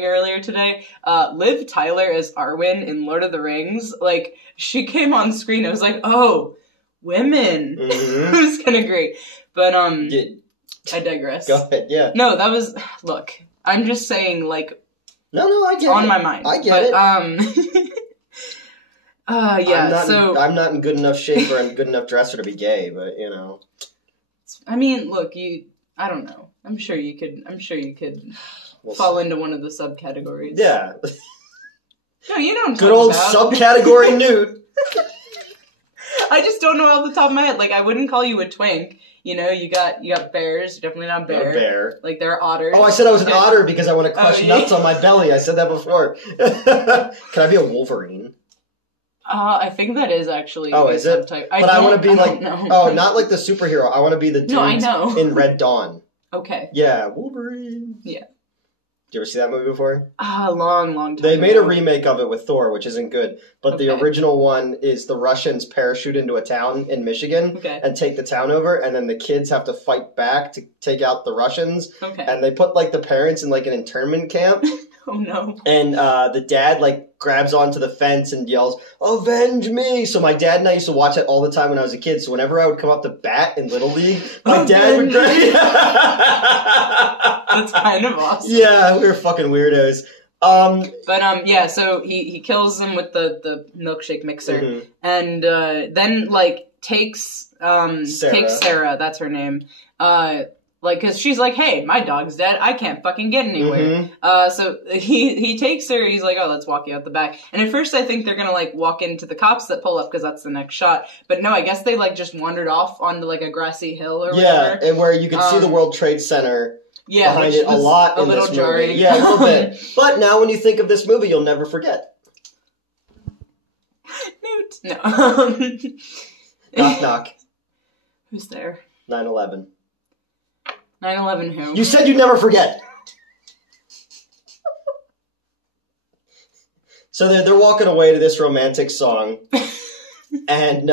earlier today. Liv Tyler as Arwen in Lord of the Rings. Like, she came on screen. I was like, oh, women. Mm-hmm. It was kind of great. But, I digress. Go ahead, yeah. No, that was, look, I'm just saying, like, no, I get it. On my mind. I get it. Yeah, I'm not in good enough shape or in good enough dresser to be gay, but, you know. I mean, look, I don't know. I'm sure you could fall into one of the subcategories. Yeah. No, you know what I'm good old subcategory Newt. I just don't know off the top of my head. Like, I wouldn't call you a twink. You know, you got bears. You're definitely not a bear. Not a bear. Like, there are otters. Oh, I said I was an otter because I want to crush nuts on my belly. I said that before. Can I be a Wolverine? I think that is actually a subtype. But I want to be not like the superhero. I want to be the dude in Red Dawn. Okay. Yeah, Wolverine. Yeah. Did you ever see that movie before? A long time They made a remake of it with Thor, which isn't good. But the original one is the Russians parachute into a town in Michigan and take the town over, and then the kids have to fight back to take out the Russians. Okay. And they put, like, the parents in, like, an internment camp. Oh, no. And the dad, like, grabs onto the fence and yells, "Avenge me!" So my dad and I used to watch it all the time when I was a kid. So whenever I would come up to bat in Little League, my dad would grab me. That's kind of awesome. Yeah, we were fucking weirdos. Yeah, so he kills them with the milkshake mixer, and then, like, takes Sarah, that's her name, like, cause she's like, hey, my dog's dead, I can't fucking get anywhere. So he takes her, he's like, oh, let's walk you out the back. And at first I think they're gonna, like, walk into the cops that pull up, cause that's the next shot. But no, I guess they, like, just wandered off onto, like, a grassy hill or whatever. Yeah, and where you can see the World Trade Center behind it a lot in this jarring. movie. Yeah, a little bit. But now when you think of this movie, you'll never forget. Newt. No. Knock, knock. Who's there? 9/11. 9/11 who? You said you'd never forget. So they're walking away to this romantic song, and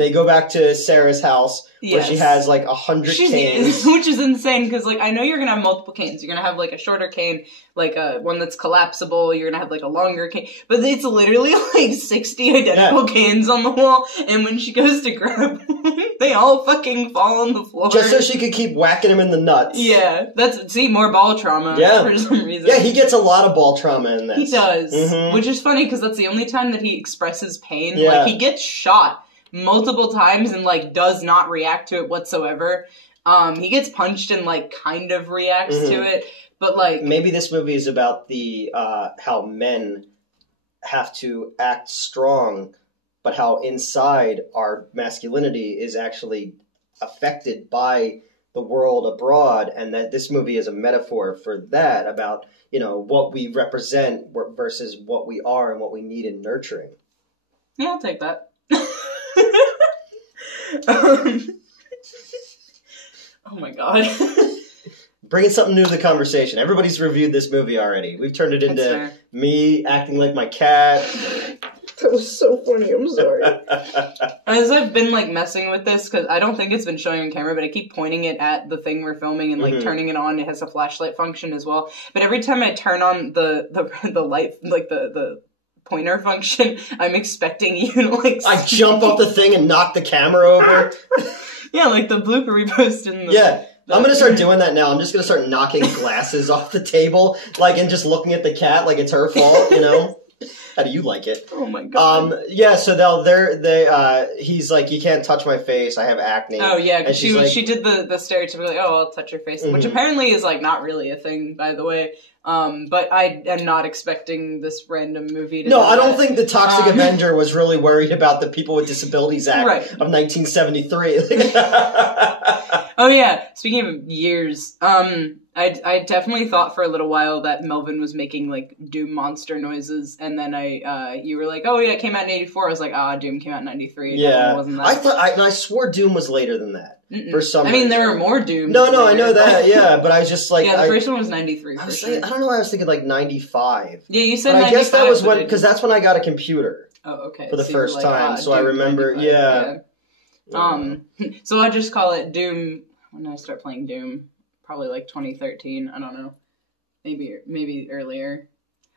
they go back to Sarah's house where she has like 100 canes, which is insane because like I know you're gonna have multiple canes. You're gonna have like a shorter cane, like one that's collapsible. You're gonna have like a longer cane, but it's literally like 60 identical canes on the wall. And when she goes to grab them, they all fucking fall on the floor just so she could keep whacking him in the nuts. Yeah, more ball trauma. Yeah, for some reason. Yeah, he gets a lot of ball trauma in this. He does, which is funny because that's the only time that he expresses pain. Yeah. Like he gets shot multiple times and like does not react to it whatsoever. He gets punched and like kind of reacts to it, but like maybe this movie is about the how men have to act strong, but how inside our masculinity is actually affected by the world abroad, and that this movie is a metaphor for that, about, you know, what we represent versus what we are and what we need in nurturing. Yeah, I'll take that. Oh my god. Bringing something new to the conversation. Everybody's reviewed this movie already. We've turned it into me acting like my cat. That was so funny, I'm sorry. As I've been like messing with this, because I don't think it's been showing on camera, but I keep pointing it at the thing we're filming and like turning it on. It has a flashlight function as well. But every time I turn on the light, like the pointer function, I'm expecting you to like... I jump off the thing and knock the camera over. Yeah, like the blooper we posted in the... Yeah. I'm gonna start doing that now. I'm just gonna start knocking glasses off the table, like, and just looking at the cat like it's her fault, you know? How do you like it? Oh my god. Yeah, so he's like, you can't touch my face, I have acne. Oh yeah, because she did the stereotypical, like, oh, I'll touch your face, which apparently is, like, not really a thing, by the way. But I am not expecting this random movie to No, I don't think the Toxic Avenger was really worried about the People with Disabilities Act of 1973. Oh yeah, speaking of years, I definitely thought for a little while that Melvin was making, like, Doom monster noises, and then you were like, oh yeah, it came out in 84. I was like, Doom came out in 93. Yeah. Wasn't that. I swore Doom was later than that. For some I mean, reason. there were more Dooms. No, I know that, yeah, but I just, like... Yeah, the first one was 93, for sure. I don't know why I was thinking, like, 95. Yeah, you said but 95. I guess that was when... Because that's when I got a computer. Oh, okay. For the first like, time, so Doom I remember, 95, yeah. So I just call it Doom... When did I start playing Doom? Probably, like, 2013, I don't know. Maybe earlier.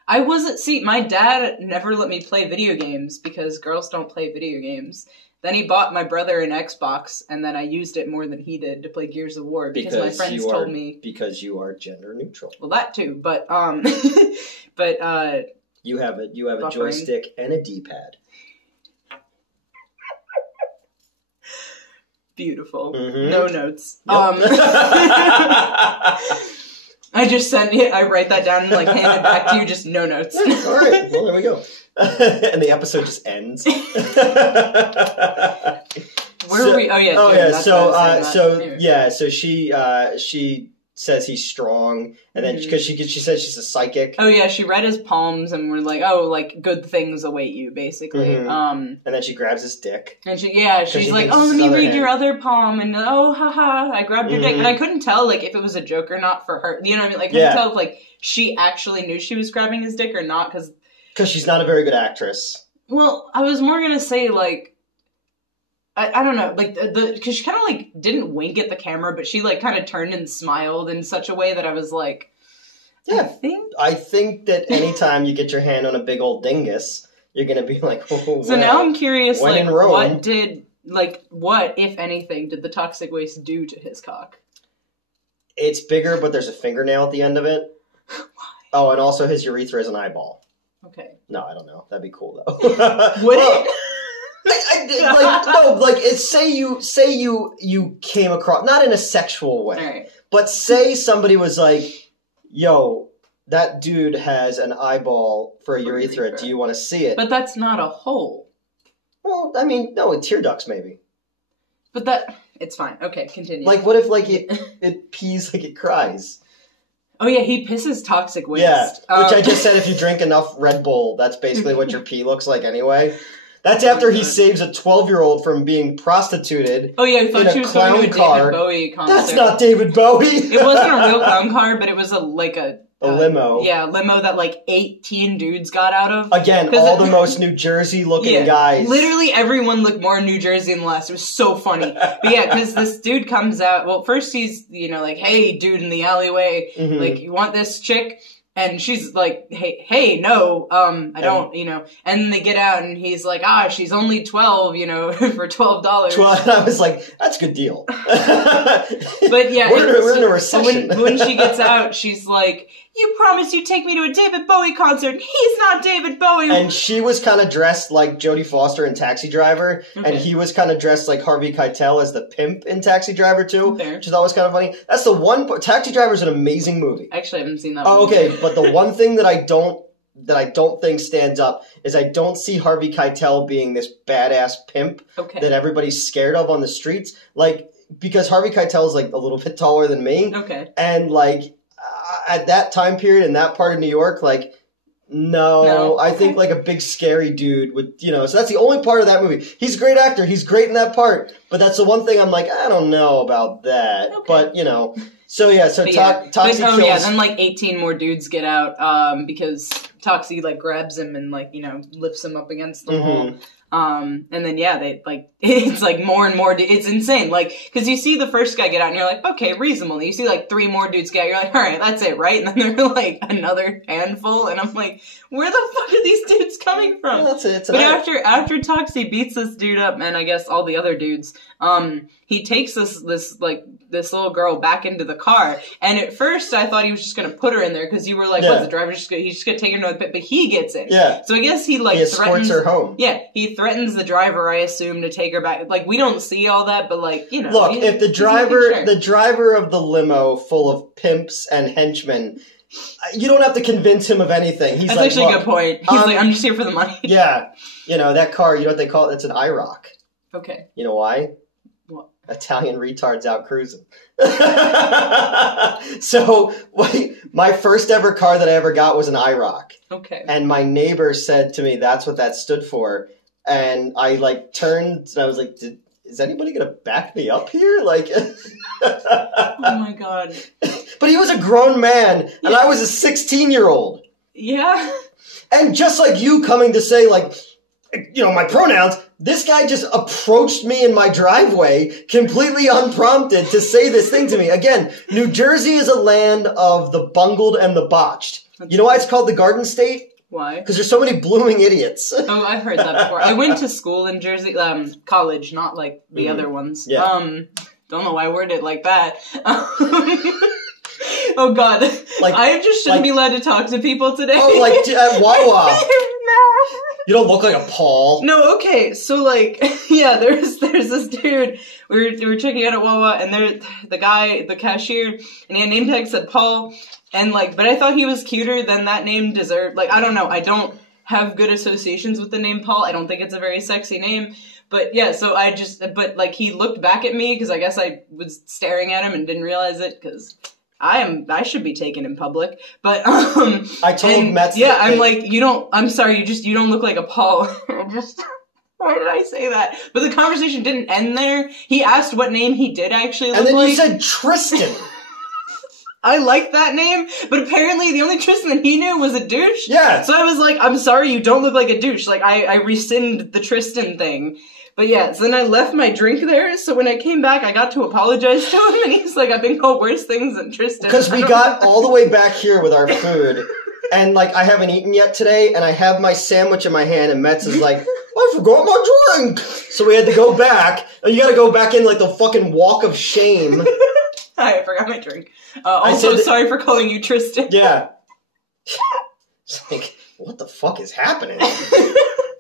I wasn't... See, my dad never let me play video games, because girls don't play video games. Then he bought my brother an Xbox, and then I used it more than he did to play Gears of War, because my friends told me... Because you are gender neutral. Well, that too, but, You have a joystick and a D-pad. Beautiful. Mm-hmm. No notes. Yep. I write that down and, like, hand it back to you, just no notes. Alright, well, there we go. And the episode just ends. Where were we? Oh yeah. So she says he's strong, and then because she says she's a psychic. Oh yeah, she read his palms, and we're like, oh, like, good things await you, basically. And then she grabs his dick. And she's like, oh, let me read your other palm, and oh, haha, I grabbed your dick, and I couldn't tell, like, if it was a joke or not for her. You know what I mean? Like, I couldn't tell if, like, she actually knew she was grabbing his dick or not, because she's not a very good actress. Well, I was more gonna say, like, I don't know, like, because she kind of, like, didn't wink at the camera, but she, like, kind of turned and smiled in such a way that I was like, yeah, I think that anytime you get your hand on a big old dingus, you're gonna be like, oh, well, so now I'm curious, like, what if anything, did the toxic waste do to his cock? It's bigger, but there's a fingernail at the end of it. Why? Oh, and also his urethra is an eyeball. Okay. No, I don't know. That'd be cool, though. Would it? Say you came across, not in a sexual way, right, but say somebody was like, yo, that dude has an eyeball for a urethra. Do you want to see it? But that's not a hole. Well, I mean, no, with tear ducts, maybe. But it's fine. Okay, continue. Like, what if, like, it pees like it cries? Oh yeah, he pisses toxic waste. Yeah, which I just said if you drink enough Red Bull, that's basically what your pee looks like anyway. That's after he saves a 12-year-old from being prostituted. Oh yeah, I thought she was going to a David Bowie concert. That's not David Bowie! It wasn't a real clown car, but it was a limo. Yeah, limo that, like, 18 dudes got out of. Again, all the most New Jersey-looking guys. Literally everyone looked more New Jersey than the last. It was so funny. But yeah, because this dude comes out... Well, first he's, like, hey, dude in the alleyway, like, you want this chick? And she's like, hey, no, I don't, And then they get out and he's like, she's only 12, for $12. And I was like, that's a good deal. But yeah. We're in a recession. When she gets out, she's like, you promised you'd take me to a David Bowie concert. He's not David Bowie. And she was kind of dressed like Jodie Foster in Taxi Driver. Okay. And he was kind of dressed like Harvey Keitel as the pimp in Taxi Driver too. Okay. Which is always kind of funny. That's the one part. Taxi Driver is an amazing movie. Actually, I haven't seen that one. Oh, okay. But the one thing that I don't think stands up is I don't see Harvey Keitel being this badass pimp that everybody's scared of on the streets. Like, because Harvey Keitel is, like, a little bit taller than me. Okay. And, like, at that time period in that part of New York, like, no. I think, like, a big scary dude would, so that's the only part of that movie. He's a great actor. He's great in that part. But that's the one thing I'm like, I don't know about that. Okay. But, So Toxie kills... yeah, then like 18 more dudes get out because Toxie like grabs him and like, lifts him up against the wall. And then, they, like, it's, like, more and more, it's insane, like, because you see the first guy get out, and you're like, okay, reasonable, and you see, like, 3 more dudes get out, you're like, alright, that's it, right? And then they're, like, another handful, and I'm like, where the fuck are these dudes coming from? Well, that's it, but after Toxie beats this dude up, and I guess all the other dudes, he takes this little girl back into the car, and at first I thought he was just gonna put her in there, because you were like, the driver's he's just gonna take her to the pit, but he gets in. Yeah. So I guess he, like, escorts her home. Yeah, he threatens the driver, I assume, to take her back. Like, we don't see all that, but, like, Look, if the driver of the limo full of pimps and henchmen, you don't have to convince him of anything. He's That's actually a good point. He's like, I'm just here for the money. Yeah. That car, you know what they call it? It's an IROC. Okay. You know why? What? Italian retards out cruising. So, my first ever car that I ever got was an IROC. Okay. And my neighbor said to me, that's what that stood for. And I, like, turned and I was like, is anybody going to back me up here? Like... Oh my god. But he was a grown man, and I was a 16-year-old. Yeah. And just like you coming to say, like, my pronouns, this guy just approached me in my driveway, completely unprompted, to say this thing to me. Again, New Jersey is a land of the bungled and the botched. You know why it's called the Garden State? Why? Because there's so many blooming idiots. Oh, I've heard that before. I went to school in Jersey, college, not like the other ones. Yeah. Don't know why I worded it like that. Oh god. Like, I just shouldn't be allowed to talk to people today. Oh, like at Wawa. No. You don't look like a Paul. No, okay, so like, there's this dude, we were checking out at Wawa, and the guy, the cashier, and he had a name tag said Paul, and like, but I thought he was cuter than that name deserved. Like, I don't know, I don't have good associations with the name Paul. I don't think it's a very sexy name. But yeah, so but like, he looked back at me, because I guess I was staring at him and didn't realize it, because I should be taken in public. But, I told Metz. Yeah, I'm like, I'm sorry, you don't look like a Paul. Why did I say that? But the conversation didn't end there. He asked what name he did actually look like. And then you said Tristan. I like that name, but apparently the only Tristan that he knew was a douche. Yeah. So I was like, I'm sorry, you don't look like a douche. Like, I rescind the Tristan thing. But yeah, so then I left my drink there, so when I came back, I got to apologize to him, and he's like, I've been called worse things than Tristan. Because we got all the way back here with our food, and like, I haven't eaten yet today, and I have my sandwich in my hand, and Metz is like, I forgot my drink! So we had to go back, and you gotta go back in like the fucking walk of shame. I forgot my drink. Also, sorry for calling you Tristan. Yeah. It's like, what the fuck is happening?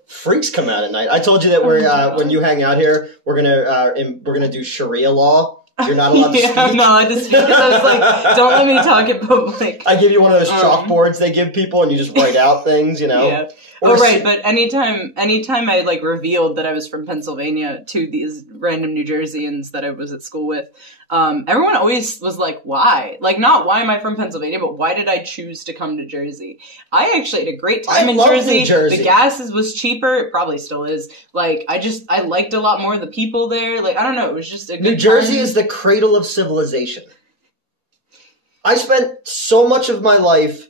Freaks come out at night. I told you that when you hang out here, we're gonna do Sharia law. You're not allowed to speak. I'm not allowed to speak, because I was like, don't let me talk in public. I give you one of those chalkboards they give people, and you just write out things, Yeah. Oh, right, but anytime I, like, revealed that I was from Pennsylvania to these random New Jerseyans that I was at school with, everyone always was like, why? Like, not why am I from Pennsylvania, but why did I choose to come to Jersey? I actually had a great time in Jersey. New Jersey. The gas was cheaper. It probably still is. Like, I liked a lot more of the people there. Like, I don't know, it was just a good New Jersey is the cradle of civilization. I spent so much of my life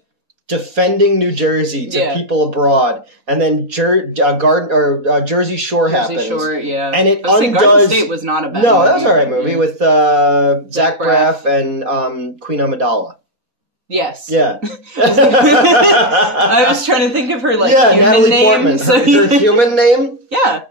defending New Jersey to people abroad, and then Jersey Shore happens. Jersey Shore, yeah. And it undoes... Garden State was not a bad movie. No, that was an alright movie with Zach Braff and Queen Amidala. Yes. Yeah. I was trying to think of her, like, human Natalie name. Portman. So Her human name? Yeah.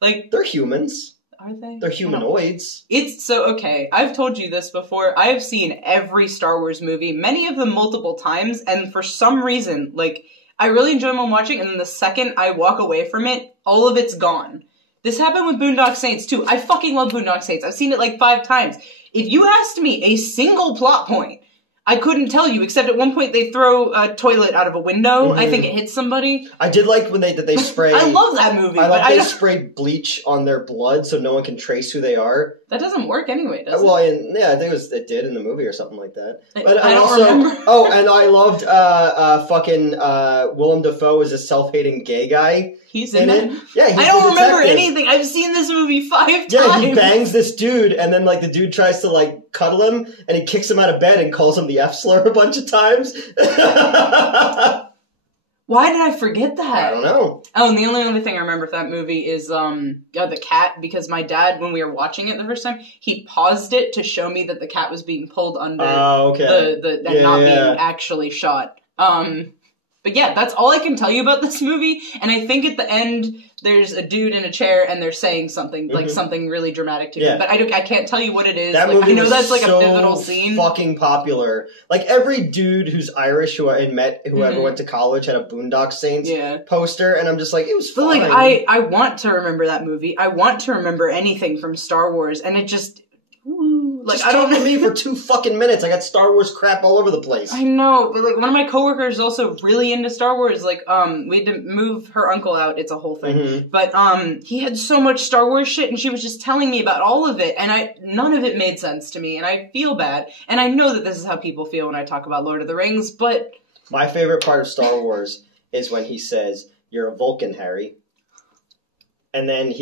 Like... They're humans. Are they? They're humanoids. It's so, okay, I've told you this before. I have seen every Star Wars movie, many of them multiple times, and for some reason, like, I really enjoy them watching, and then the second I walk away from it, all of it's gone. This happened with Boondock Saints, too. I fucking love Boondock Saints. I've seen it like 5 times. If you asked me a single plot point, I couldn't tell you, except at one point they throw a toilet out of a window. I think it hits somebody. I did like when they spray... I love that movie. They spray bleach on their blood so no one can trace who they are. That doesn't work anyway, does it? Well, I think it did in the movie or something like that. But I don't remember. Oh, and I loved fucking Willem Dafoe as a self-hating gay guy. He's in it? Yeah, he's I don't remember anything. I've seen this movie 5 times. Yeah, he bangs this dude, and then like the dude tries to like cuddle him, and he kicks him out of bed and calls him the F slur a bunch of times. Why did I forget that? I don't know. Oh, and the only other thing I remember of that movie is the cat, because my dad, when we were watching it the first time, he paused it to show me that the cat was being pulled under and not being actually shot. But yeah, that's all I can tell you about this movie, and I think at the end, there's a dude in a chair, and they're saying something, like something really dramatic to me, but I can't tell you what it is. That like, movie I know was that's like so a pivotal scene. Fucking popular. Like, every dude who's Irish who I met, whoever went to college, had a Boondock Saints poster, and I'm just like, it was fun. But like, I want to remember that movie. I want to remember anything from Star Wars, and it just... Like, I don't know me for 2 fucking minutes. I got Star Wars crap all over the place. I know, but like one of my coworkers is also really into Star Wars. Like, we had to move her uncle out. It's a whole thing. But he had so much Star Wars shit, and she was just telling me about all of it, and none of it made sense to me, and I feel bad. And I know that this is how people feel when I talk about Lord of the Rings, but my favorite part of Star Wars is when he says, "You're a Vulcan, Harry." And then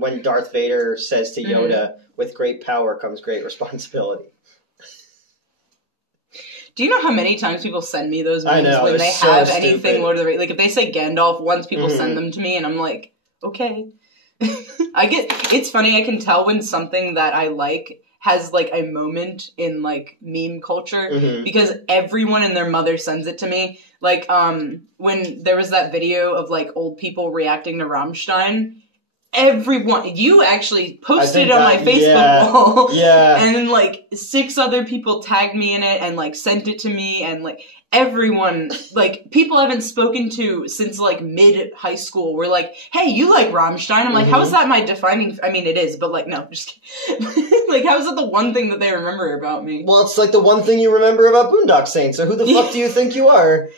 when Darth Vader says to Yoda, "With great power comes great responsibility." Do you know how many times people send me those memes when they so have stupid. anything Lord of the Rings? Like, if they say Gandalf once, people send them to me, and I'm like, okay. It's funny, I can tell when something that I like has, like, a moment in, like, meme culture, because everyone and their mother sends it to me. Like, when there was that video of, like, old people reacting to Rammstein, everyone, you actually posted it on my Facebook wall. Yeah. And then, like, 6 other people tagged me in it and, like, sent it to me, and, like, everyone, like, people I haven't spoken to since, like, mid-high school were like, hey, you like Rammstein? I'm like, how is that my defining... I mean, it is, but, like, no, just kidding. Like, how is it the one thing that they remember about me? Well, it's like the one thing you remember about Boondock Saints, so who the fuck do you think you are?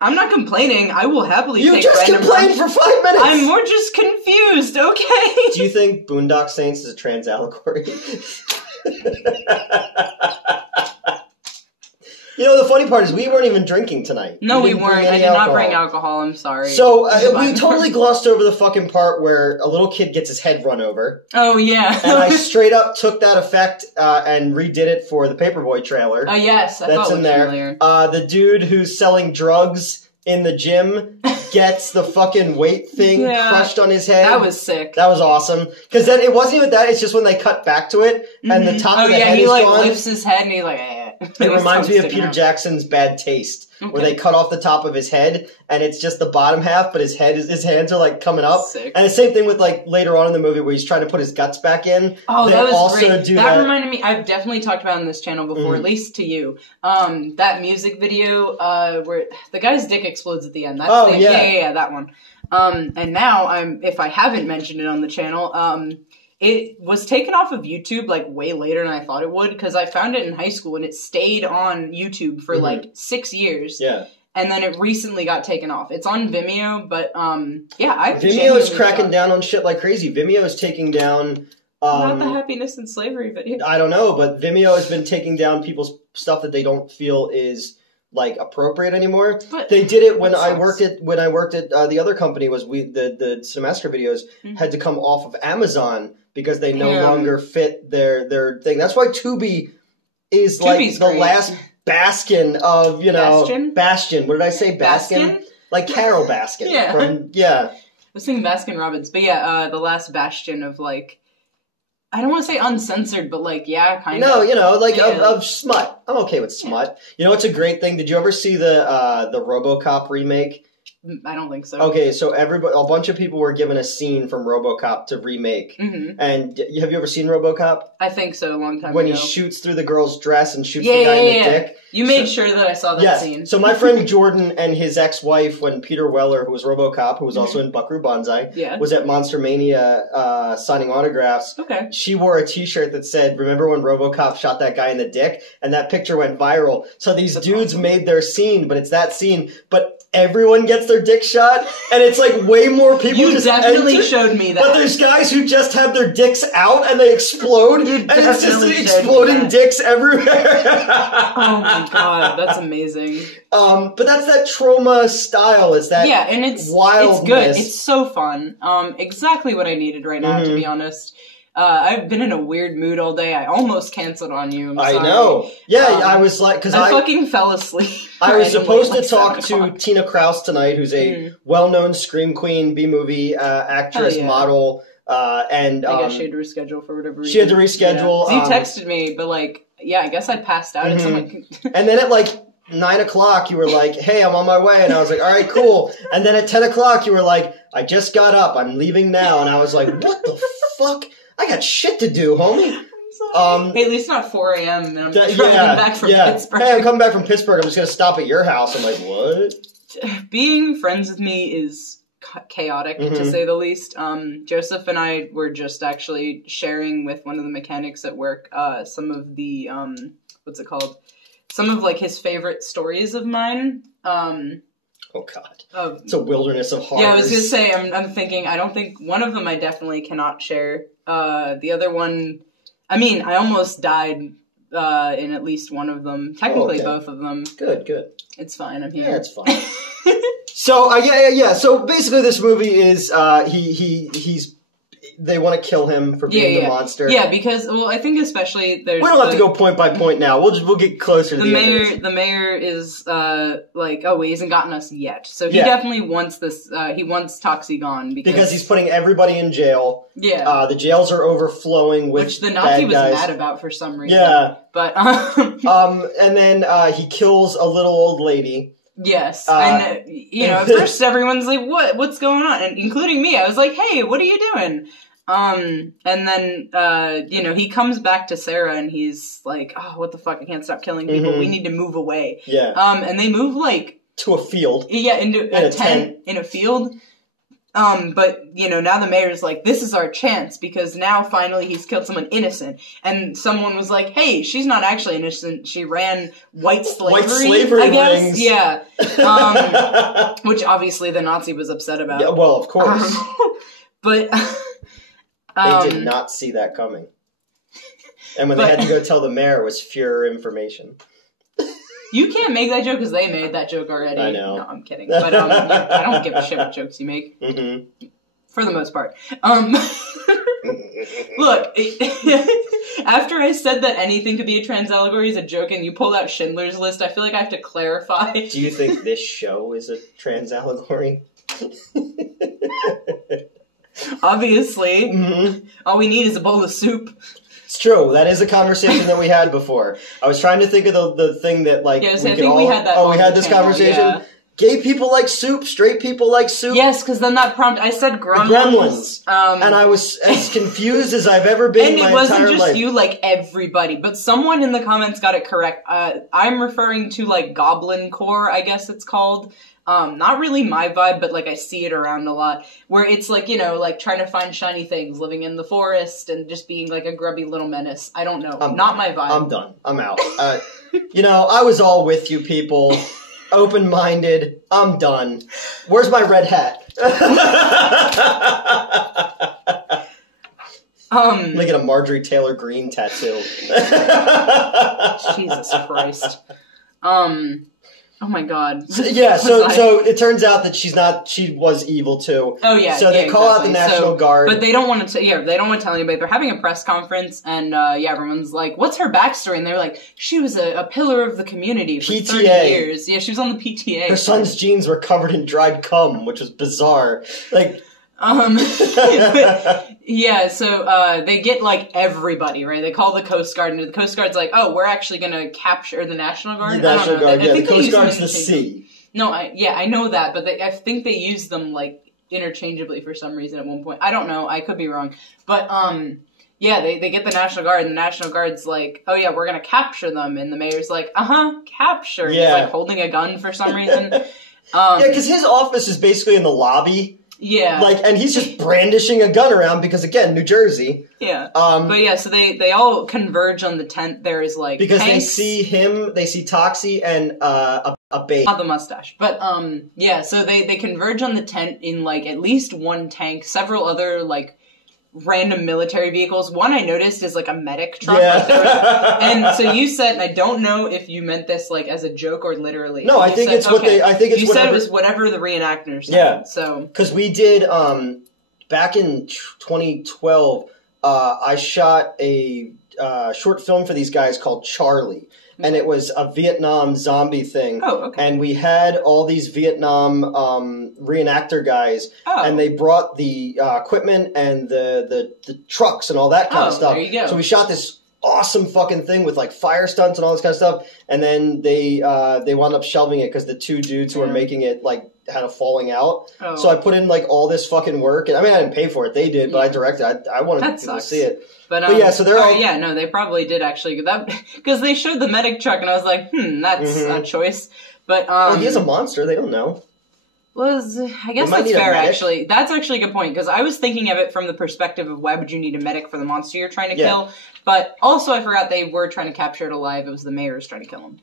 I'm not complaining. I will happily take random... You just complained for 5 minutes! I'm more just confused, okay? Do you think Boondock Saints is a trans allegory? You know, the funny part is we weren't even drinking tonight. No, we weren't. I did not bring alcohol. I'm sorry. So, we totally glossed over the fucking part where a little kid gets his head run over. Oh, yeah. And I straight up took that effect and redid it for the Paperboy trailer. Oh, yes. That's in there. Familiar. The dude who's selling drugs in the gym gets the fucking weight thing crushed on his head. That was sick. That was awesome. Because then it wasn't even that, it's just when they cut back to it, and the top of the head is gone. Oh, yeah, he, like, lifts his head, and he's like, eh. It reminds me of Peter Jackson's Bad Taste, where they cut off the top of his head, and it's just the bottom half, but his hands are, like, coming up. Sick. And the same thing with, like, later on in the movie where he's trying to put his guts back in. Oh, that was great. That reminded me, I've definitely talked about it on this channel before, at least to you. That music video, where the guy's dick explodes at the end. That's yeah, that one. And now, if I haven't mentioned it on the channel, it was taken off of YouTube, like, way later than I thought it would, because I found it in high school, and it stayed on YouTube for, like, 6 years. Yeah. And then it recently got taken off. It's on Vimeo, but, yeah, Vimeo is cracking down on shit like crazy. Vimeo is taking down... not the happiness and slavery video. I don't know, but Vimeo has been taking down people's stuff that they don't feel is... like appropriate anymore. But they did it when I worked at the other company. Was the Cinemaster videos had to come off of Amazon because they no longer fit their thing. That's why Tubi is like the last bastion of Bastion. What did I say? Baskin? Like Carol Baskin. I was thinking Baskin Robbins, but the last bastion of like. I don't want to say uncensored, but like, kind of. No, of smut. I'm okay with smut. You know what's a great thing? Did you ever see the RoboCop remake? I don't think so. Okay, so a bunch of people were given a scene from RoboCop to remake. Mm-hmm. And have you ever seen RoboCop? I think so, a long time ago. When he shoots through the girl's dress and shoots the guy in the dick. You made sure that I saw that scene. So my friend Jordan and his ex-wife, when Peter Weller, who was RoboCop, who was also in Buckaroo Banzai, was at Monster Mania signing autographs, she wore a t-shirt that said, "Remember when RoboCop shot that guy in the dick?" And that picture went viral. So these dudes made their scene, but it's that scene, but everyone gets their dick shot, and it's like way more people. You definitely showed me that. But there's guys who just have their dicks out and they explode, and it's just exploding dicks everywhere. Oh my god, that's amazing. But that's that Troma style. It's that and it's wildness. It's good. It's so fun. Exactly what I needed right now, to be honest. I've been in a weird mood all day. I almost canceled on you. I'm sorry. I know. Yeah, I was like, because I fucking fell asleep. I was supposed to talk to Tina Kraus tonight, who's a well-known Scream Queen, B-movie actress, model, and I guess she had to reschedule for whatever reason. She had to reschedule. Yeah. So you texted me, but like, yeah, I guess I passed out at some point. And then at like 9 o'clock, you were like, "Hey, I'm on my way," and I was like, "All right, cool." And then at 10 o'clock, you were like, "I just got up. I'm leaving now," and I was like, "What the fuck? I got shit to do, homie." Hey, at least not 4 a.m. and I'm driving back from Pittsburgh. Hey, I'm coming back from Pittsburgh. I'm just going to stop at your house. I'm like, what? Being friends with me is chaotic, to say the least. Joseph and I were just actually sharing with one of the mechanics at work some of the, what's it called? Some of, like, his favorite stories of mine. Oh, God. It's a wilderness of horrors. Yeah, I was going to say, I'm thinking, I don't think, one of them I definitely cannot share. The other one, I mean, I almost died in at least one of them. Technically, both of them. Good. It's fine, I'm here. Yeah, it's fine. So, yeah. So, basically, this movie is, he's they want to kill him for being the monster. Yeah, because, well, I think especially there's... We don't have to go point by point now. We'll get closer to the end. The mayor is, like, oh, he hasn't gotten us yet. So he definitely wants this, he wants Toxie gone. Because he's putting everybody in jail. Yeah. The jails are overflowing with which the Nazi was mad about for some reason. Yeah. But, and then, he kills a little old lady. Yes, and, you know, at first everyone's like, what's going on? And including me, I was like, hey, what are you doing? And then, you know, he comes back to Sarah and he's like, oh, what the fuck, I can't stop killing people, we need to move away. Yeah. And they move, like... to a field. Yeah, into a tent in a field. But, you know, now the mayor's like, this is our chance, because now finally he's killed someone innocent. And someone was like, hey, she's not actually innocent, she ran white slavery, I guess. Rings. Yeah. Which obviously the Nazi was upset about. Yeah, well, of course. But... they did not see that coming. And when they had to go tell the mayor, it was pure information. You can't make that joke because they made that joke already. I know. No, I'm kidding. But I don't give a shit what jokes you make. For the most part. Look, after I said that anything could be a trans allegory is a joke and you pulled out Schindler's List, I feel like I have to clarify. Do you think this show is a trans allegory? Obviously. All we need is a bowl of soup. It's true. That is a conversation that we had before. I was trying to think of the thing that, like... Yeah, so I think we had that. Oh, we had this conversation? Yeah. Gay people like soup, straight people like soup. Yes, because then that prompt, I said gremlins. And I was as confused as I've ever been in my entire life. And it wasn't just you, like, everybody. But someone in the comments got it correct. I'm referring to, like, goblin core, I guess it's called. Not really my vibe, but, like, I see it around a lot. Where it's, like, you know, like, trying to find shiny things, living in the forest, and just being, like, a grubby little menace. I don't know. Not my vibe. I'm done. I'm out. You know, I was all with you people. Open-minded. I'm done. Where's my red hat? I'm gonna get a Marjorie Taylor Greene tattoo. Jesus Christ. Oh my god. So it turns out that she was evil too. Oh yeah. So they call out the National Guard. But they don't want to, they don't want to tell anybody. They're having a press conference and, everyone's like, what's her backstory? And they're like, she was a pillar of the community for 30 years. Yeah, she was on the PTA. Her son's jeans were covered in dried cum, which was bizarre. Like... yeah, so, they get, like, everybody, right? They call the Coast Guard, and the Coast Guard's like, oh, we're actually gonna capture the National Guard? The National Guard, the Coast Guard's the sea. No, I know that, but I think they use them, like, interchangeably for some reason at one point. I don't know, I could be wrong. But, yeah, they get the National Guard, and the National Guard's like, oh yeah, we're gonna capture them, and the mayor's like, capture. Yeah. He's, like, holding a gun for some reason. Yeah, because his office is basically in the lobby. Yeah. Like, and he's just brandishing a gun around because, again, New Jersey. Yeah. But yeah, so they all converge on the tent. There is, like, because tanks. They see Toxie and, a babe. Not the mustache. But, yeah, so they converge on the tent in, like, at least one tank, several other, like, random military vehicles. One I noticed is like a medic truck. Yeah. And so you said, and I don't know if you meant this like as a joke or literally. No, I think it's what they. I think it's. You said it was whatever the reenactors said. Yeah. So because we did back in 2012, I shot a short film for these guys called Charlie. And it was a Vietnam zombie thing. Oh, okay. And we had all these Vietnam reenactor guys, and they brought the equipment and the trucks and all that kind of stuff. There you go. So we shot this awesome fucking thing with like fire stunts and all this kind of stuff. And then they wound up shelving it because the two dudes who were making it like had a falling out. Oh. So I put in like all this fucking work, and I mean I didn't pay for it. They did, but I directed. I wanted people to see it. But yeah, so they're all... yeah, no, they probably did actually. That because they showed the medic truck, and I was like, that's a choice. But well, he is a monster. They don't know. I guess that's fair, actually. That's actually a good point, because I was thinking of it from the perspective of why would you need a medic for the monster you're trying to kill? But also, I forgot they were trying to capture it alive. It was the mayor's trying to kill him.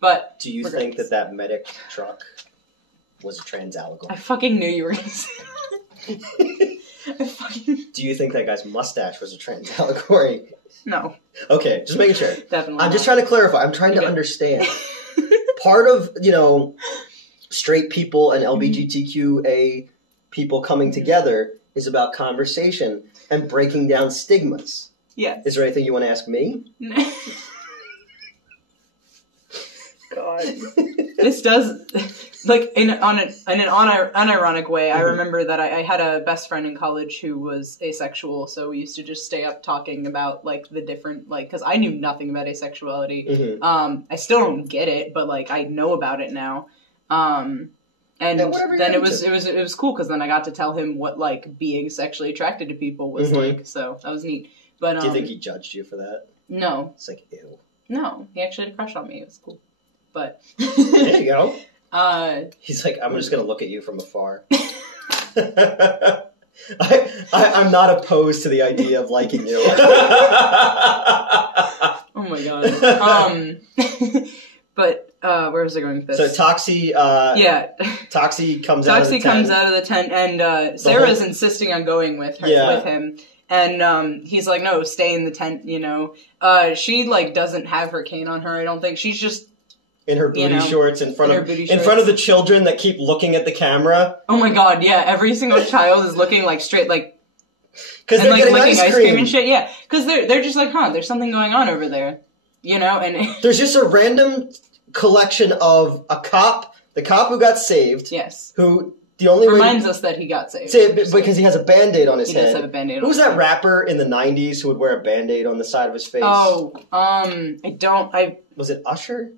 But do you think that medic truck was a trans allegory? I fucking knew you were going to say that. Do you think that guy's mustache was a trans allegory? No. Okay, just making sure. Definitely I'm just trying to clarify. I'm trying to understand. Part of, straight people and LGBTQA people coming together is about conversation and breaking down stigmas. Yeah. Is there anything you want to ask me? God. This does, like, in an unironic way, I remember that I had a best friend in college who was asexual, so we used to just stay up talking about, like, the different, like, because I knew nothing about asexuality. Mm-hmm. I still don't get it, but, like, I know about it now. And then it was cool, because then I got to tell him what, like, being sexually attracted to people was like, so that was neat. But do you think he judged you for that? No. It's like, ew. No, he actually had a crush on me. It was cool. But there you go. He's like, I'm just gonna look at you from afar. I'm not opposed to the idea of liking you. Oh my god. But where was I going with this? So Toxie, Toxie comes out of the tent. Toxie comes out of the tent, and Sarah's insisting on going with him. And he's like, no, stay in the tent, She, like, doesn't have her cane on her, I don't think. She's just... in her booty shorts in front of the children that keep looking at the camera. Oh my god, yeah. Every single child is looking, like, straight, like... because they're getting licking ice cream and shit, yeah. Because they're just like, there's something going on over there. And... there's just a random collection of the cop who got saved. Yes. Who... the only reminds us that he got saved. Because he has a Band-Aid on his head. He does have a Band-Aid on his head. Who was that rapper in the 90s who would wear a Band-Aid on the side of his face? Was it Usher?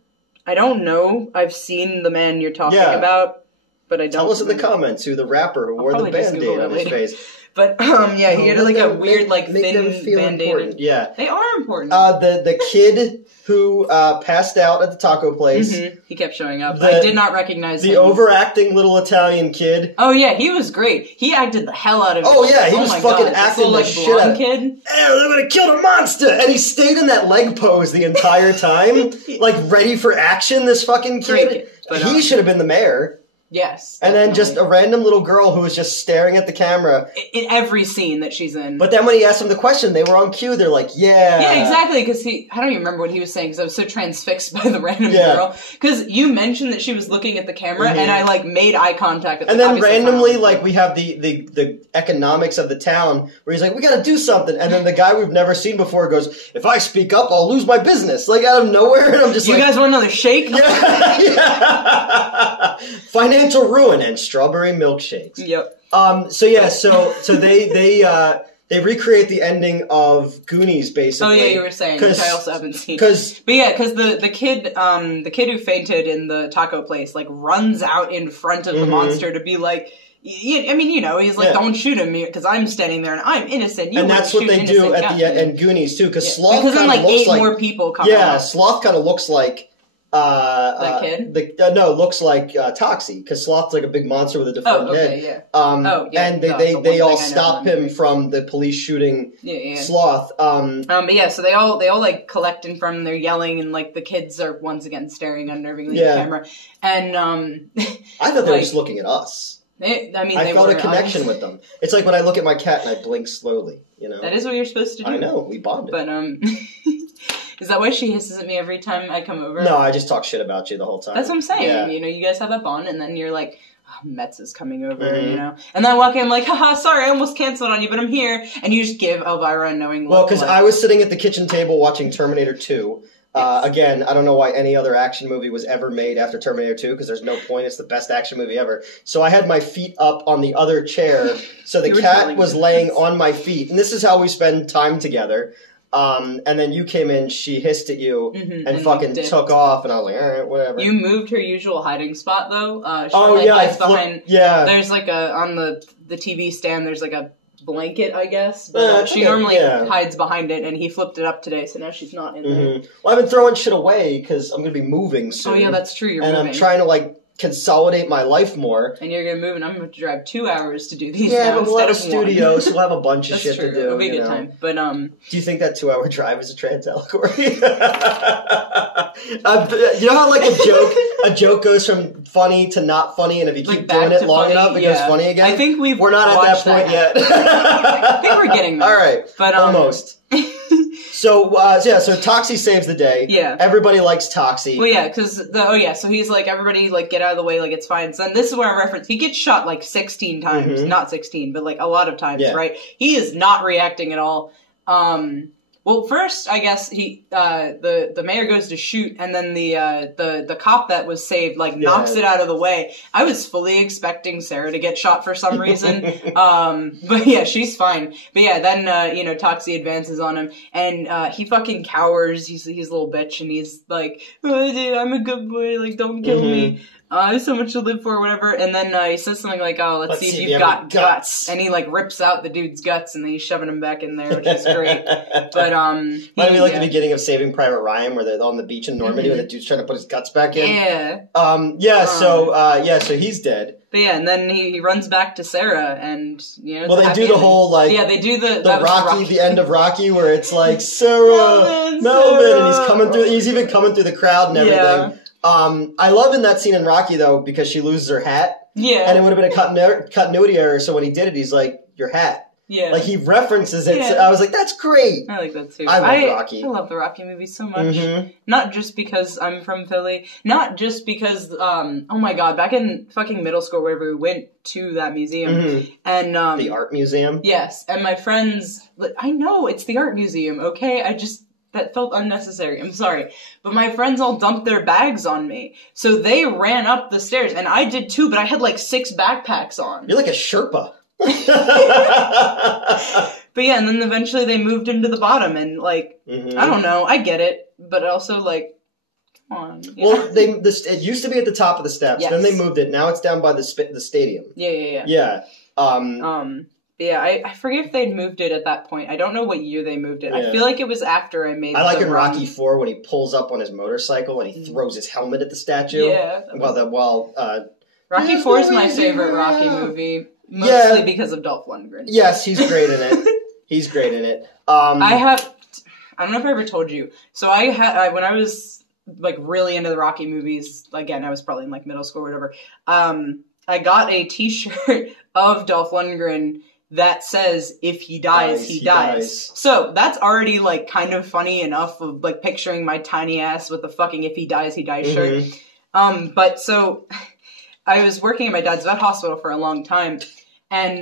I don't know. I've seen the man you're talking about, but I don't Tell us in the comments who the rapper who wore the Band-Aid on his face. But, he had, like, a weird, like, thin Band-Aid. Yeah. They are important. The kid who passed out at the taco place. Mm-hmm. He kept showing up. I did not recognize him. The overacting little Italian kid. Oh, yeah, he was great. He acted the hell out of it. Oh, yeah, he was fucking acting the shit out of it. Kid. Hey, they're gonna kill a monster! And he stayed in that leg pose the entire time. Like, ready for action, this fucking kid. But, he should have been the mayor. Yes. And then just a random little girl who was just staring at the camera. In every scene that she's in. But then when he asked them the question, they were on cue. They're like, yeah. Yeah, exactly, because I don't even remember what he was saying, because I was so transfixed by the random girl. Because you mentioned that she was looking at the camera, and I, like, made eye contact with her. And then randomly, like, we have the economics of the town, where he's like, we gotta do something. And then the guy we've never seen before goes, if I speak up, I'll lose my business. Like, out of nowhere, and I'm just you guys want another shake? Yeah. Financial ruin and strawberry milkshakes. Yep. So they recreate the ending of Goonies, basically. Oh yeah, you were saying, which I also haven't seen. Because the kid who fainted in the taco place, like, runs out in front of the monster to be like, he's like, don't shoot him, because I'm standing there and I'm innocent. And that's what they do at the end Goonies too, because Sloth kind of looks like... because then, like, 8 more people come out. Yeah, Sloth kind of looks like... that kid? Looks like Toxie, because Sloth's like a big monster with a deformed head. Yeah. And they all stop him from the police shooting Sloth. But yeah, so they all like collect in front, and they're yelling, and like the kids are once again staring unnervingly at the camera. And I thought they were just looking at us. I felt a connection with them. It's like when I look at my cat and I blink slowly. That is what you're supposed to do. I know, we bonded. But is that why she hisses at me every time I come over? No, I just talk shit about you the whole time. That's what I'm saying. Yeah. You guys have that bond, and then you're like, Metz is coming over, you know? And then I walk in, I'm like, haha, sorry, I almost canceled on you, but I'm here. And you just give Elvira a knowing look. Well, because I was sitting at the kitchen table watching Terminator 2. Yes. Again, I don't know why any other action movie was ever made after Terminator 2, because there's no point. It's the best action movie ever. So I had my feet up on the other chair, so the cat was laying on my feet. And this is how we spend time together. And then you came in, she hissed at you, and fucking took off, and I was like, alright, whatever. You moved her usual hiding spot, though. There's like on the TV stand, there's like a blanket, I guess. But she normally hides behind it, and he flipped it up today, so now she's not in there. Well, I've been throwing shit away, because I'm going to be moving soon. Oh, yeah, that's true, you're moving. And I'm trying to, like, consolidate my life more. And you're going to move, and I'm going to drive 2 hours to do these now but we'll have a studio, so we'll have a bunch of shit to do. It'll be a good time. But, do you think that 2-hour drive is a trans allegory? You know how, like, a joke goes from funny to not funny, and if you keep doing it long enough, it goes funny again? I think we're not at that point yet. I think we're getting there. All right, but almost. So Toxie saves the day. Yeah. Everybody likes Toxie. Well, yeah, because, so he's like, everybody, like, get out of the way, like, it's fine. So this is where I reference, he gets shot, like, 16 times. Not 16, but, like, a lot of times, right? He is not reacting at all. Well, first, I guess, the mayor goes to shoot, and then the cop that was saved, like, knocks it out of the way. I was fully expecting Sarah to get shot for some reason. But yeah, she's fine. But yeah, then, Toxie advances on him, and, he fucking cowers. He's a little bitch, and he's like, oh, dude, I'm a good boy, like, don't kill me. I have so much to live for, whatever. And then he says something like, oh, let's see if you've got guts. And he, like, rips out the dude's guts, and then he's shoving them back in there, which is great. But, might be like the beginning of Saving Private Ryan, where they're on the beach in Normandy, and the dude's trying to put his guts back in. Yeah. So he's dead. But yeah, and then he runs back to Sarah, and, well, they do the whole, like... Yeah, they do the Rocky, the end of Rocky, where it's like, Sarah, Melvin, and he's coming through, he's even coming through the crowd and everything. Yeah. I love in that scene in Rocky, though, because she loses her hat. Yeah. And it would have been a continuity error, so when he did it, he's like, your hat. Yeah. Like, he references it. Yeah. So I was like, that's great. I like that, too. I love Rocky. I love the Rocky movies so much. Not just because I'm from Philly. Not just because, oh my god, back in fucking middle school, wherever we went to that museum. And, the art museum? Yes. And my friends, I know, it's the art museum, okay? That felt unnecessary. I'm sorry. But my friends all dumped their bags on me. So they ran up the stairs. And I did too, but I had like 6 backpacks on. You're like a Sherpa. But yeah, and then eventually they moved into the bottom. And like, I don't know. I get it. But also like, come on. Well, it used to be at the top of the steps. Yes. Then they moved it. Now it's down by the stadium. Yeah. Yeah. Yeah, I forget if they'd moved it at that point. I don't know what year they moved it. Yeah. I feel like it was after I made. I like in Rocky IV when he pulls up on his motorcycle and he throws his helmet at the statue. Yeah. Rocky IV is my favorite Rocky movie, mostly because of Dolph Lundgren. Yes, he's great in it. He's great in it. I don't know if I ever told you. So when I was like really into the Rocky movies, again, I was probably in like middle school or whatever. I got a T-shirt of Dolph Lundgren that says, if he dies, he dies. So that's already like kind of funny enough of like picturing my tiny ass with the fucking if he dies, he dies shirt. But so I was working at my dad's vet hospital for a long time. And,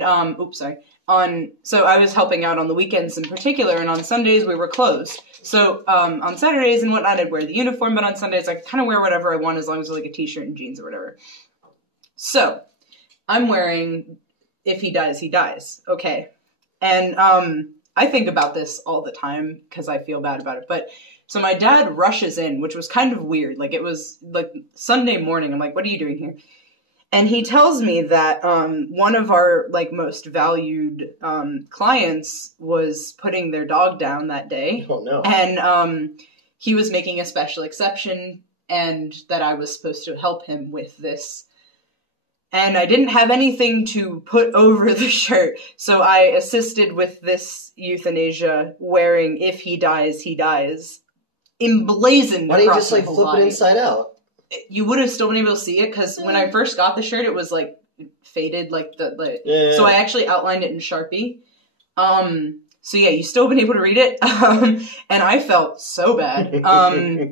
so I was helping out on the weekends in particular, and on Sundays we were closed. So, on Saturdays and whatnot, I'd wear the uniform, but on Sundays I could kind of wear whatever I want as long as it was like a t-shirt and jeans or whatever. So, I'm wearing if he dies, he dies. Okay. And I think about this all the time because I feel bad about it. But so my dad rushes in, which was kind of weird. Like it was like Sunday morning. I'm like, what are you doing here? And he tells me that one of our like most valued clients was putting their dog down that day. Oh no. And he was making a special exception and that I was supposed to help him with this. And I didn't have anything to put over the shirt, so I assisted with this euthanasia wearing if he dies, he dies. Emblazoned. Why don't you just like flip it inside out? You would have still been able to see it, because when I first got the shirt, it was like faded, like So I actually outlined it in Sharpie. So yeah, you still been able to read it, and I felt so bad.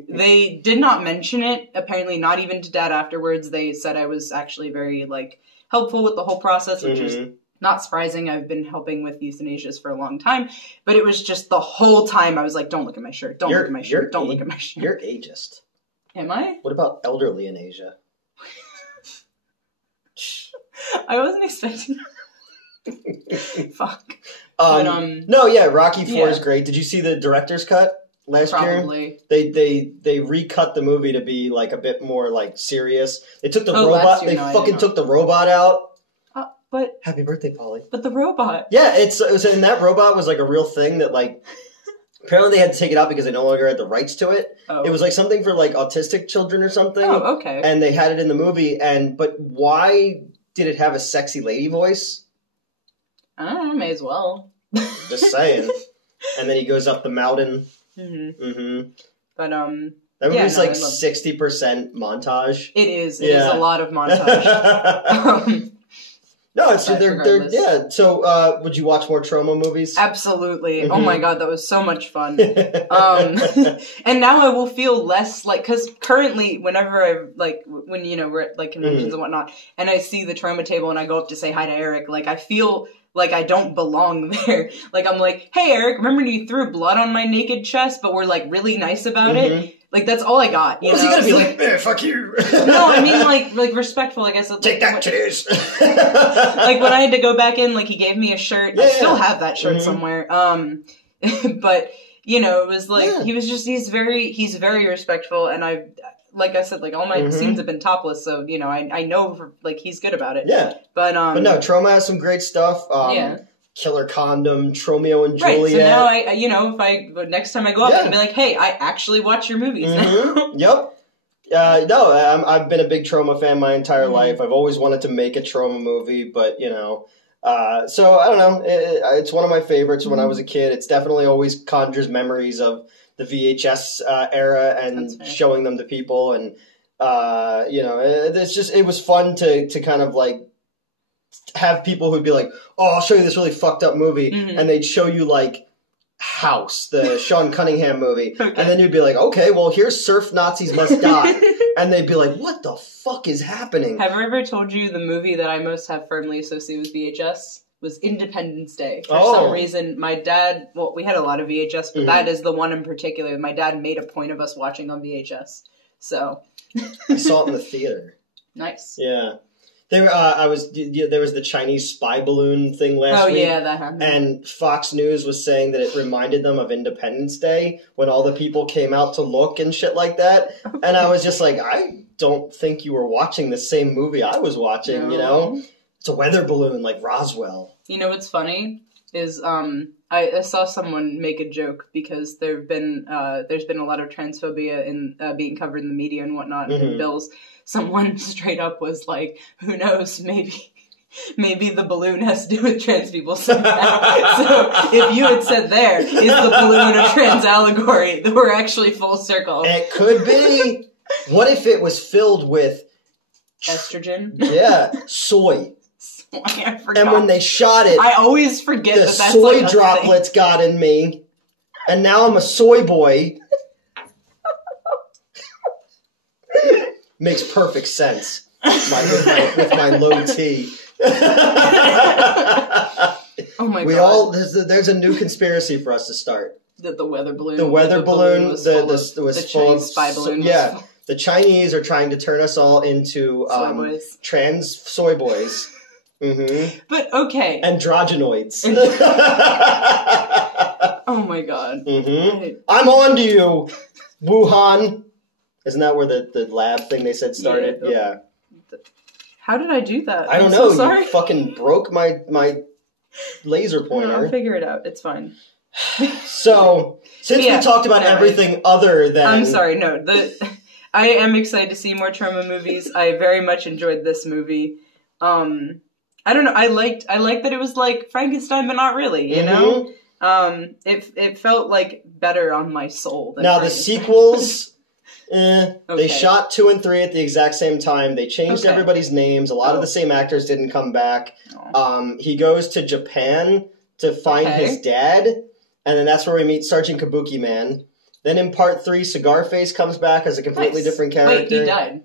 They did not mention it, apparently not even to Dad afterwards. They said I was actually very, like, helpful with the whole process, which is not surprising. I've been helping with euthanasias for a long time, but it was just the whole time I was like, don't look at my shirt, don't look at my shirt, don't look at my shirt. You're ageist. Am I? What about elderly in Asia? I wasn't expecting Fuck. No, yeah, Rocky 4 is great. Did you see the director's cut last Probably. year? They recut the movie to be like a bit more like serious. They took the robot. They fucking took the robot out. But happy birthday, Polly. But the robot. Yeah, it was, and that robot was like a real thing that like. Apparently, they had to take it out because they no longer had the rights to it. Oh. It was like something for like autistic children or something. Oh, okay. And they had it in the movie. But why did it have a sexy lady voice? I don't know, may as well. Just saying. And then he goes up the mountain. But that movie's like 60% montage. It is. It is a lot of montage. No, it's they're yeah. So, would you watch more Troma movies? Absolutely. Oh my god, that was so much fun. And now I will feel less like, because currently, whenever I like when we're at like conventions and whatnot, and I see the Troma table and I go up to say hi to Eric, like I feel like I don't belong there. Like I'm like, hey Eric, remember you threw blood on my naked chest, but we're like really nice about it. Like that's all I got. You know? He gonna be like, fuck you. No, I mean like respectful. I guess. Take that, cheers. Like when I had to go back in, like he gave me a shirt. I still have that shirt somewhere. But it was like he's very respectful, and like I said, like all my scenes have been topless, so I know like he's good about it. Yeah. But no, Troma has some great stuff. Killer Condom, Tromeo and Juliet. Right, so now if next time I go up, I can be like, hey, I actually watch your movies now. Yep. No, I've been a big Troma fan my entire life. I've always wanted to make a Troma movie, but so I don't know. It's one of my favorites when I was a kid. It's definitely always conjures memories of the VHS era and showing them to people, and it was fun to kind of like have people who'd be like, oh, I'll show you this really fucked up movie, and they'd show you like House, the Sean Cunningham movie, and then you'd be like, okay, well here's Surf Nazis Must Die, and they'd be like, what the fuck is happening? Have I ever told you the movie that I most have firmly associated with VHS was Independence Day? For some reason, my dad, well, we had a lot of VHS, but that is the one in particular. My dad made a point of us watching on VHS, so. I saw it in the theater. Nice. Yeah. There was the Chinese spy balloon thing last week. Oh, yeah, that happened. And Fox News was saying that it reminded them of Independence Day when all the people came out to look and shit like that. Okay. And I was just like, I don't think you were watching the same movie I was watching, It's a weather balloon like Roswell. You know what's funny is I saw someone make a joke because there's been a lot of transphobia in being covered in the media and whatnot and bills. Someone straight up was like, who knows, maybe the balloon has to do with trans people somehow. So if you had said there, is the balloon a trans allegory, we're actually full circle. It could be. What if it was filled with estrogen? Yeah, soy. I forgot. And when they shot it, I always forget the that's soy like droplets thing. Got in me, and now I'm a soy boy. Makes perfect sense with my low T. Oh my god! There's a new conspiracy for us to start. The weather balloon. The weather balloon. The Chinese spy balloon. Yeah, the Chinese are trying to turn us all into trans soy boys. But okay. Androgynoids. Oh my god. I'm on to you, Wuhan. Isn't that where the lab thing they said started? Yeah. How did I do that? I don't know. So sorry. You fucking broke my laser pointer. No, I'll figure it out. It's fine. So, since we talked about everything other than... I'm sorry, no. I am excited to see more Troma movies. I very much enjoyed this movie. I don't know. I liked that it was like Frankenstein, but not really, you know? It felt like better on my soul than the sequels... They shot 2 and 3 at the exact same time. They changed everybody's names. A lot of the same actors didn't come back. He goes to Japan to find his dad, and then that's where we meet Sergeant Kabuki Man. Then in part 3, Cigar Face comes back as a completely different character. Wait, he died.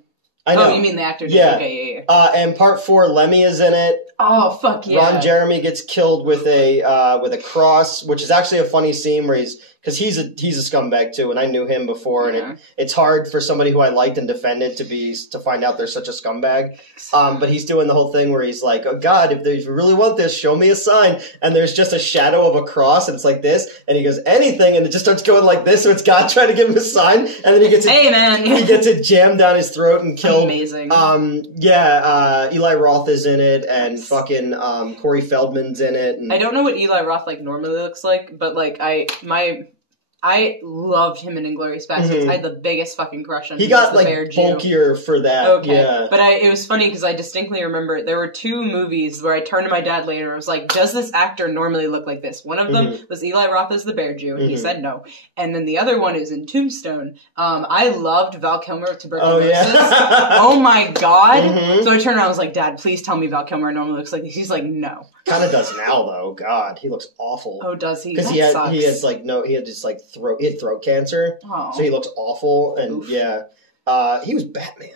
I know. Oh, you mean the actor? Yeah. Okay, yeah. And part 4, Lemmy is in it. Oh, fuck yeah. Ron Jeremy gets killed with a cross, which is actually a funny scene where because he's a scumbag too, and I knew him before, and it's hard for somebody who I liked and defended to find out they're such a scumbag. But he's doing the whole thing where he's like, "Oh God, if you really want this, show me a sign." And there's just a shadow of a cross, and it's like this, and he goes anything, and it just starts going like this. So it's God trying to give him a sign, and then he gets he gets it jammed down his throat and killed. Amazing. Eli Roth is in it, and fucking Corey Feldman's in it. And I don't know what Eli Roth normally looks like, but I loved him in Inglourious Basterds. I had the biggest fucking crush on him. He got bulkier for that. Okay. Yeah. But it was funny because I distinctly remember there were 2 movies where I turned to my dad later and I was like, does this actor normally look like this? One of them was Eli Roth as the Bear Jew, and he said no. And then the other one is in Tombstone. I loved Val Kilmer with tuberculosis. Oh, yeah. Oh my God. So I turned around and I was like, Dad, please tell me Val Kilmer normally looks like this. He's like, no. Kind of does now though. God, he looks awful. Oh, does he? Because he had throat cancer, so he looks awful. And he was Batman.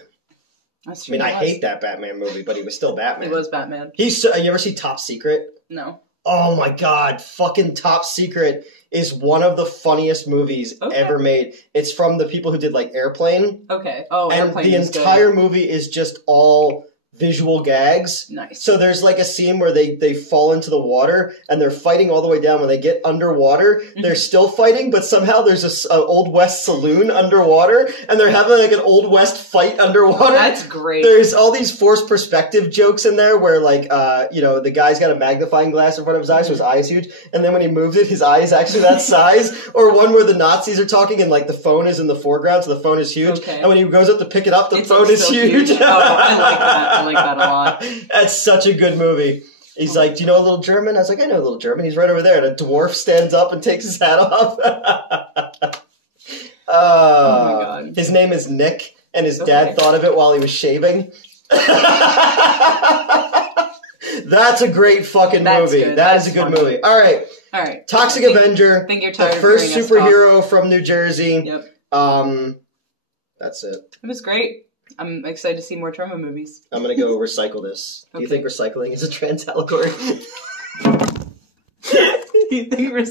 That's true. I mean, I hate that Batman movie, but he was still Batman. He was Batman. You ever see Top Secret? No. Oh my God, fucking Top Secret is one of the funniest movies ever made. It's from the people who did Airplane. Okay. Oh, and Airplane the entire movie is just all visual gags. Nice. So there's a scene where they fall into the water and they're fighting all the way down. When they get underwater, they're still fighting, but somehow there's an Old West saloon underwater and they're having an Old West fight underwater. That's great. There's all these forced perspective jokes in there where the guy's got a magnifying glass in front of his eye, so his eye is huge, and then when he moves it, his eye is actually that size. Or one where the Nazis are talking and the phone is in the foreground, so the phone is huge. Okay. And when he goes up to pick it up, the phone is huge. Oh, I like that. I like that a lot. That's such a good movie. He's like, do you know a little German? I was like, I know a little German. He's right over there. And a dwarf stands up and takes his hat off. Oh my God. His name is Nick, and his dad thought of it while he was shaving. That's a great fucking movie. Good. That's a good movie. All right. Toxic Avenger. I think you're tired the first superhero from New Jersey. Yep. That's it. It was great. I'm excited to see more Troma movies. I'm going to go recycle this. Do you think recycling is a trans allegory? Do you think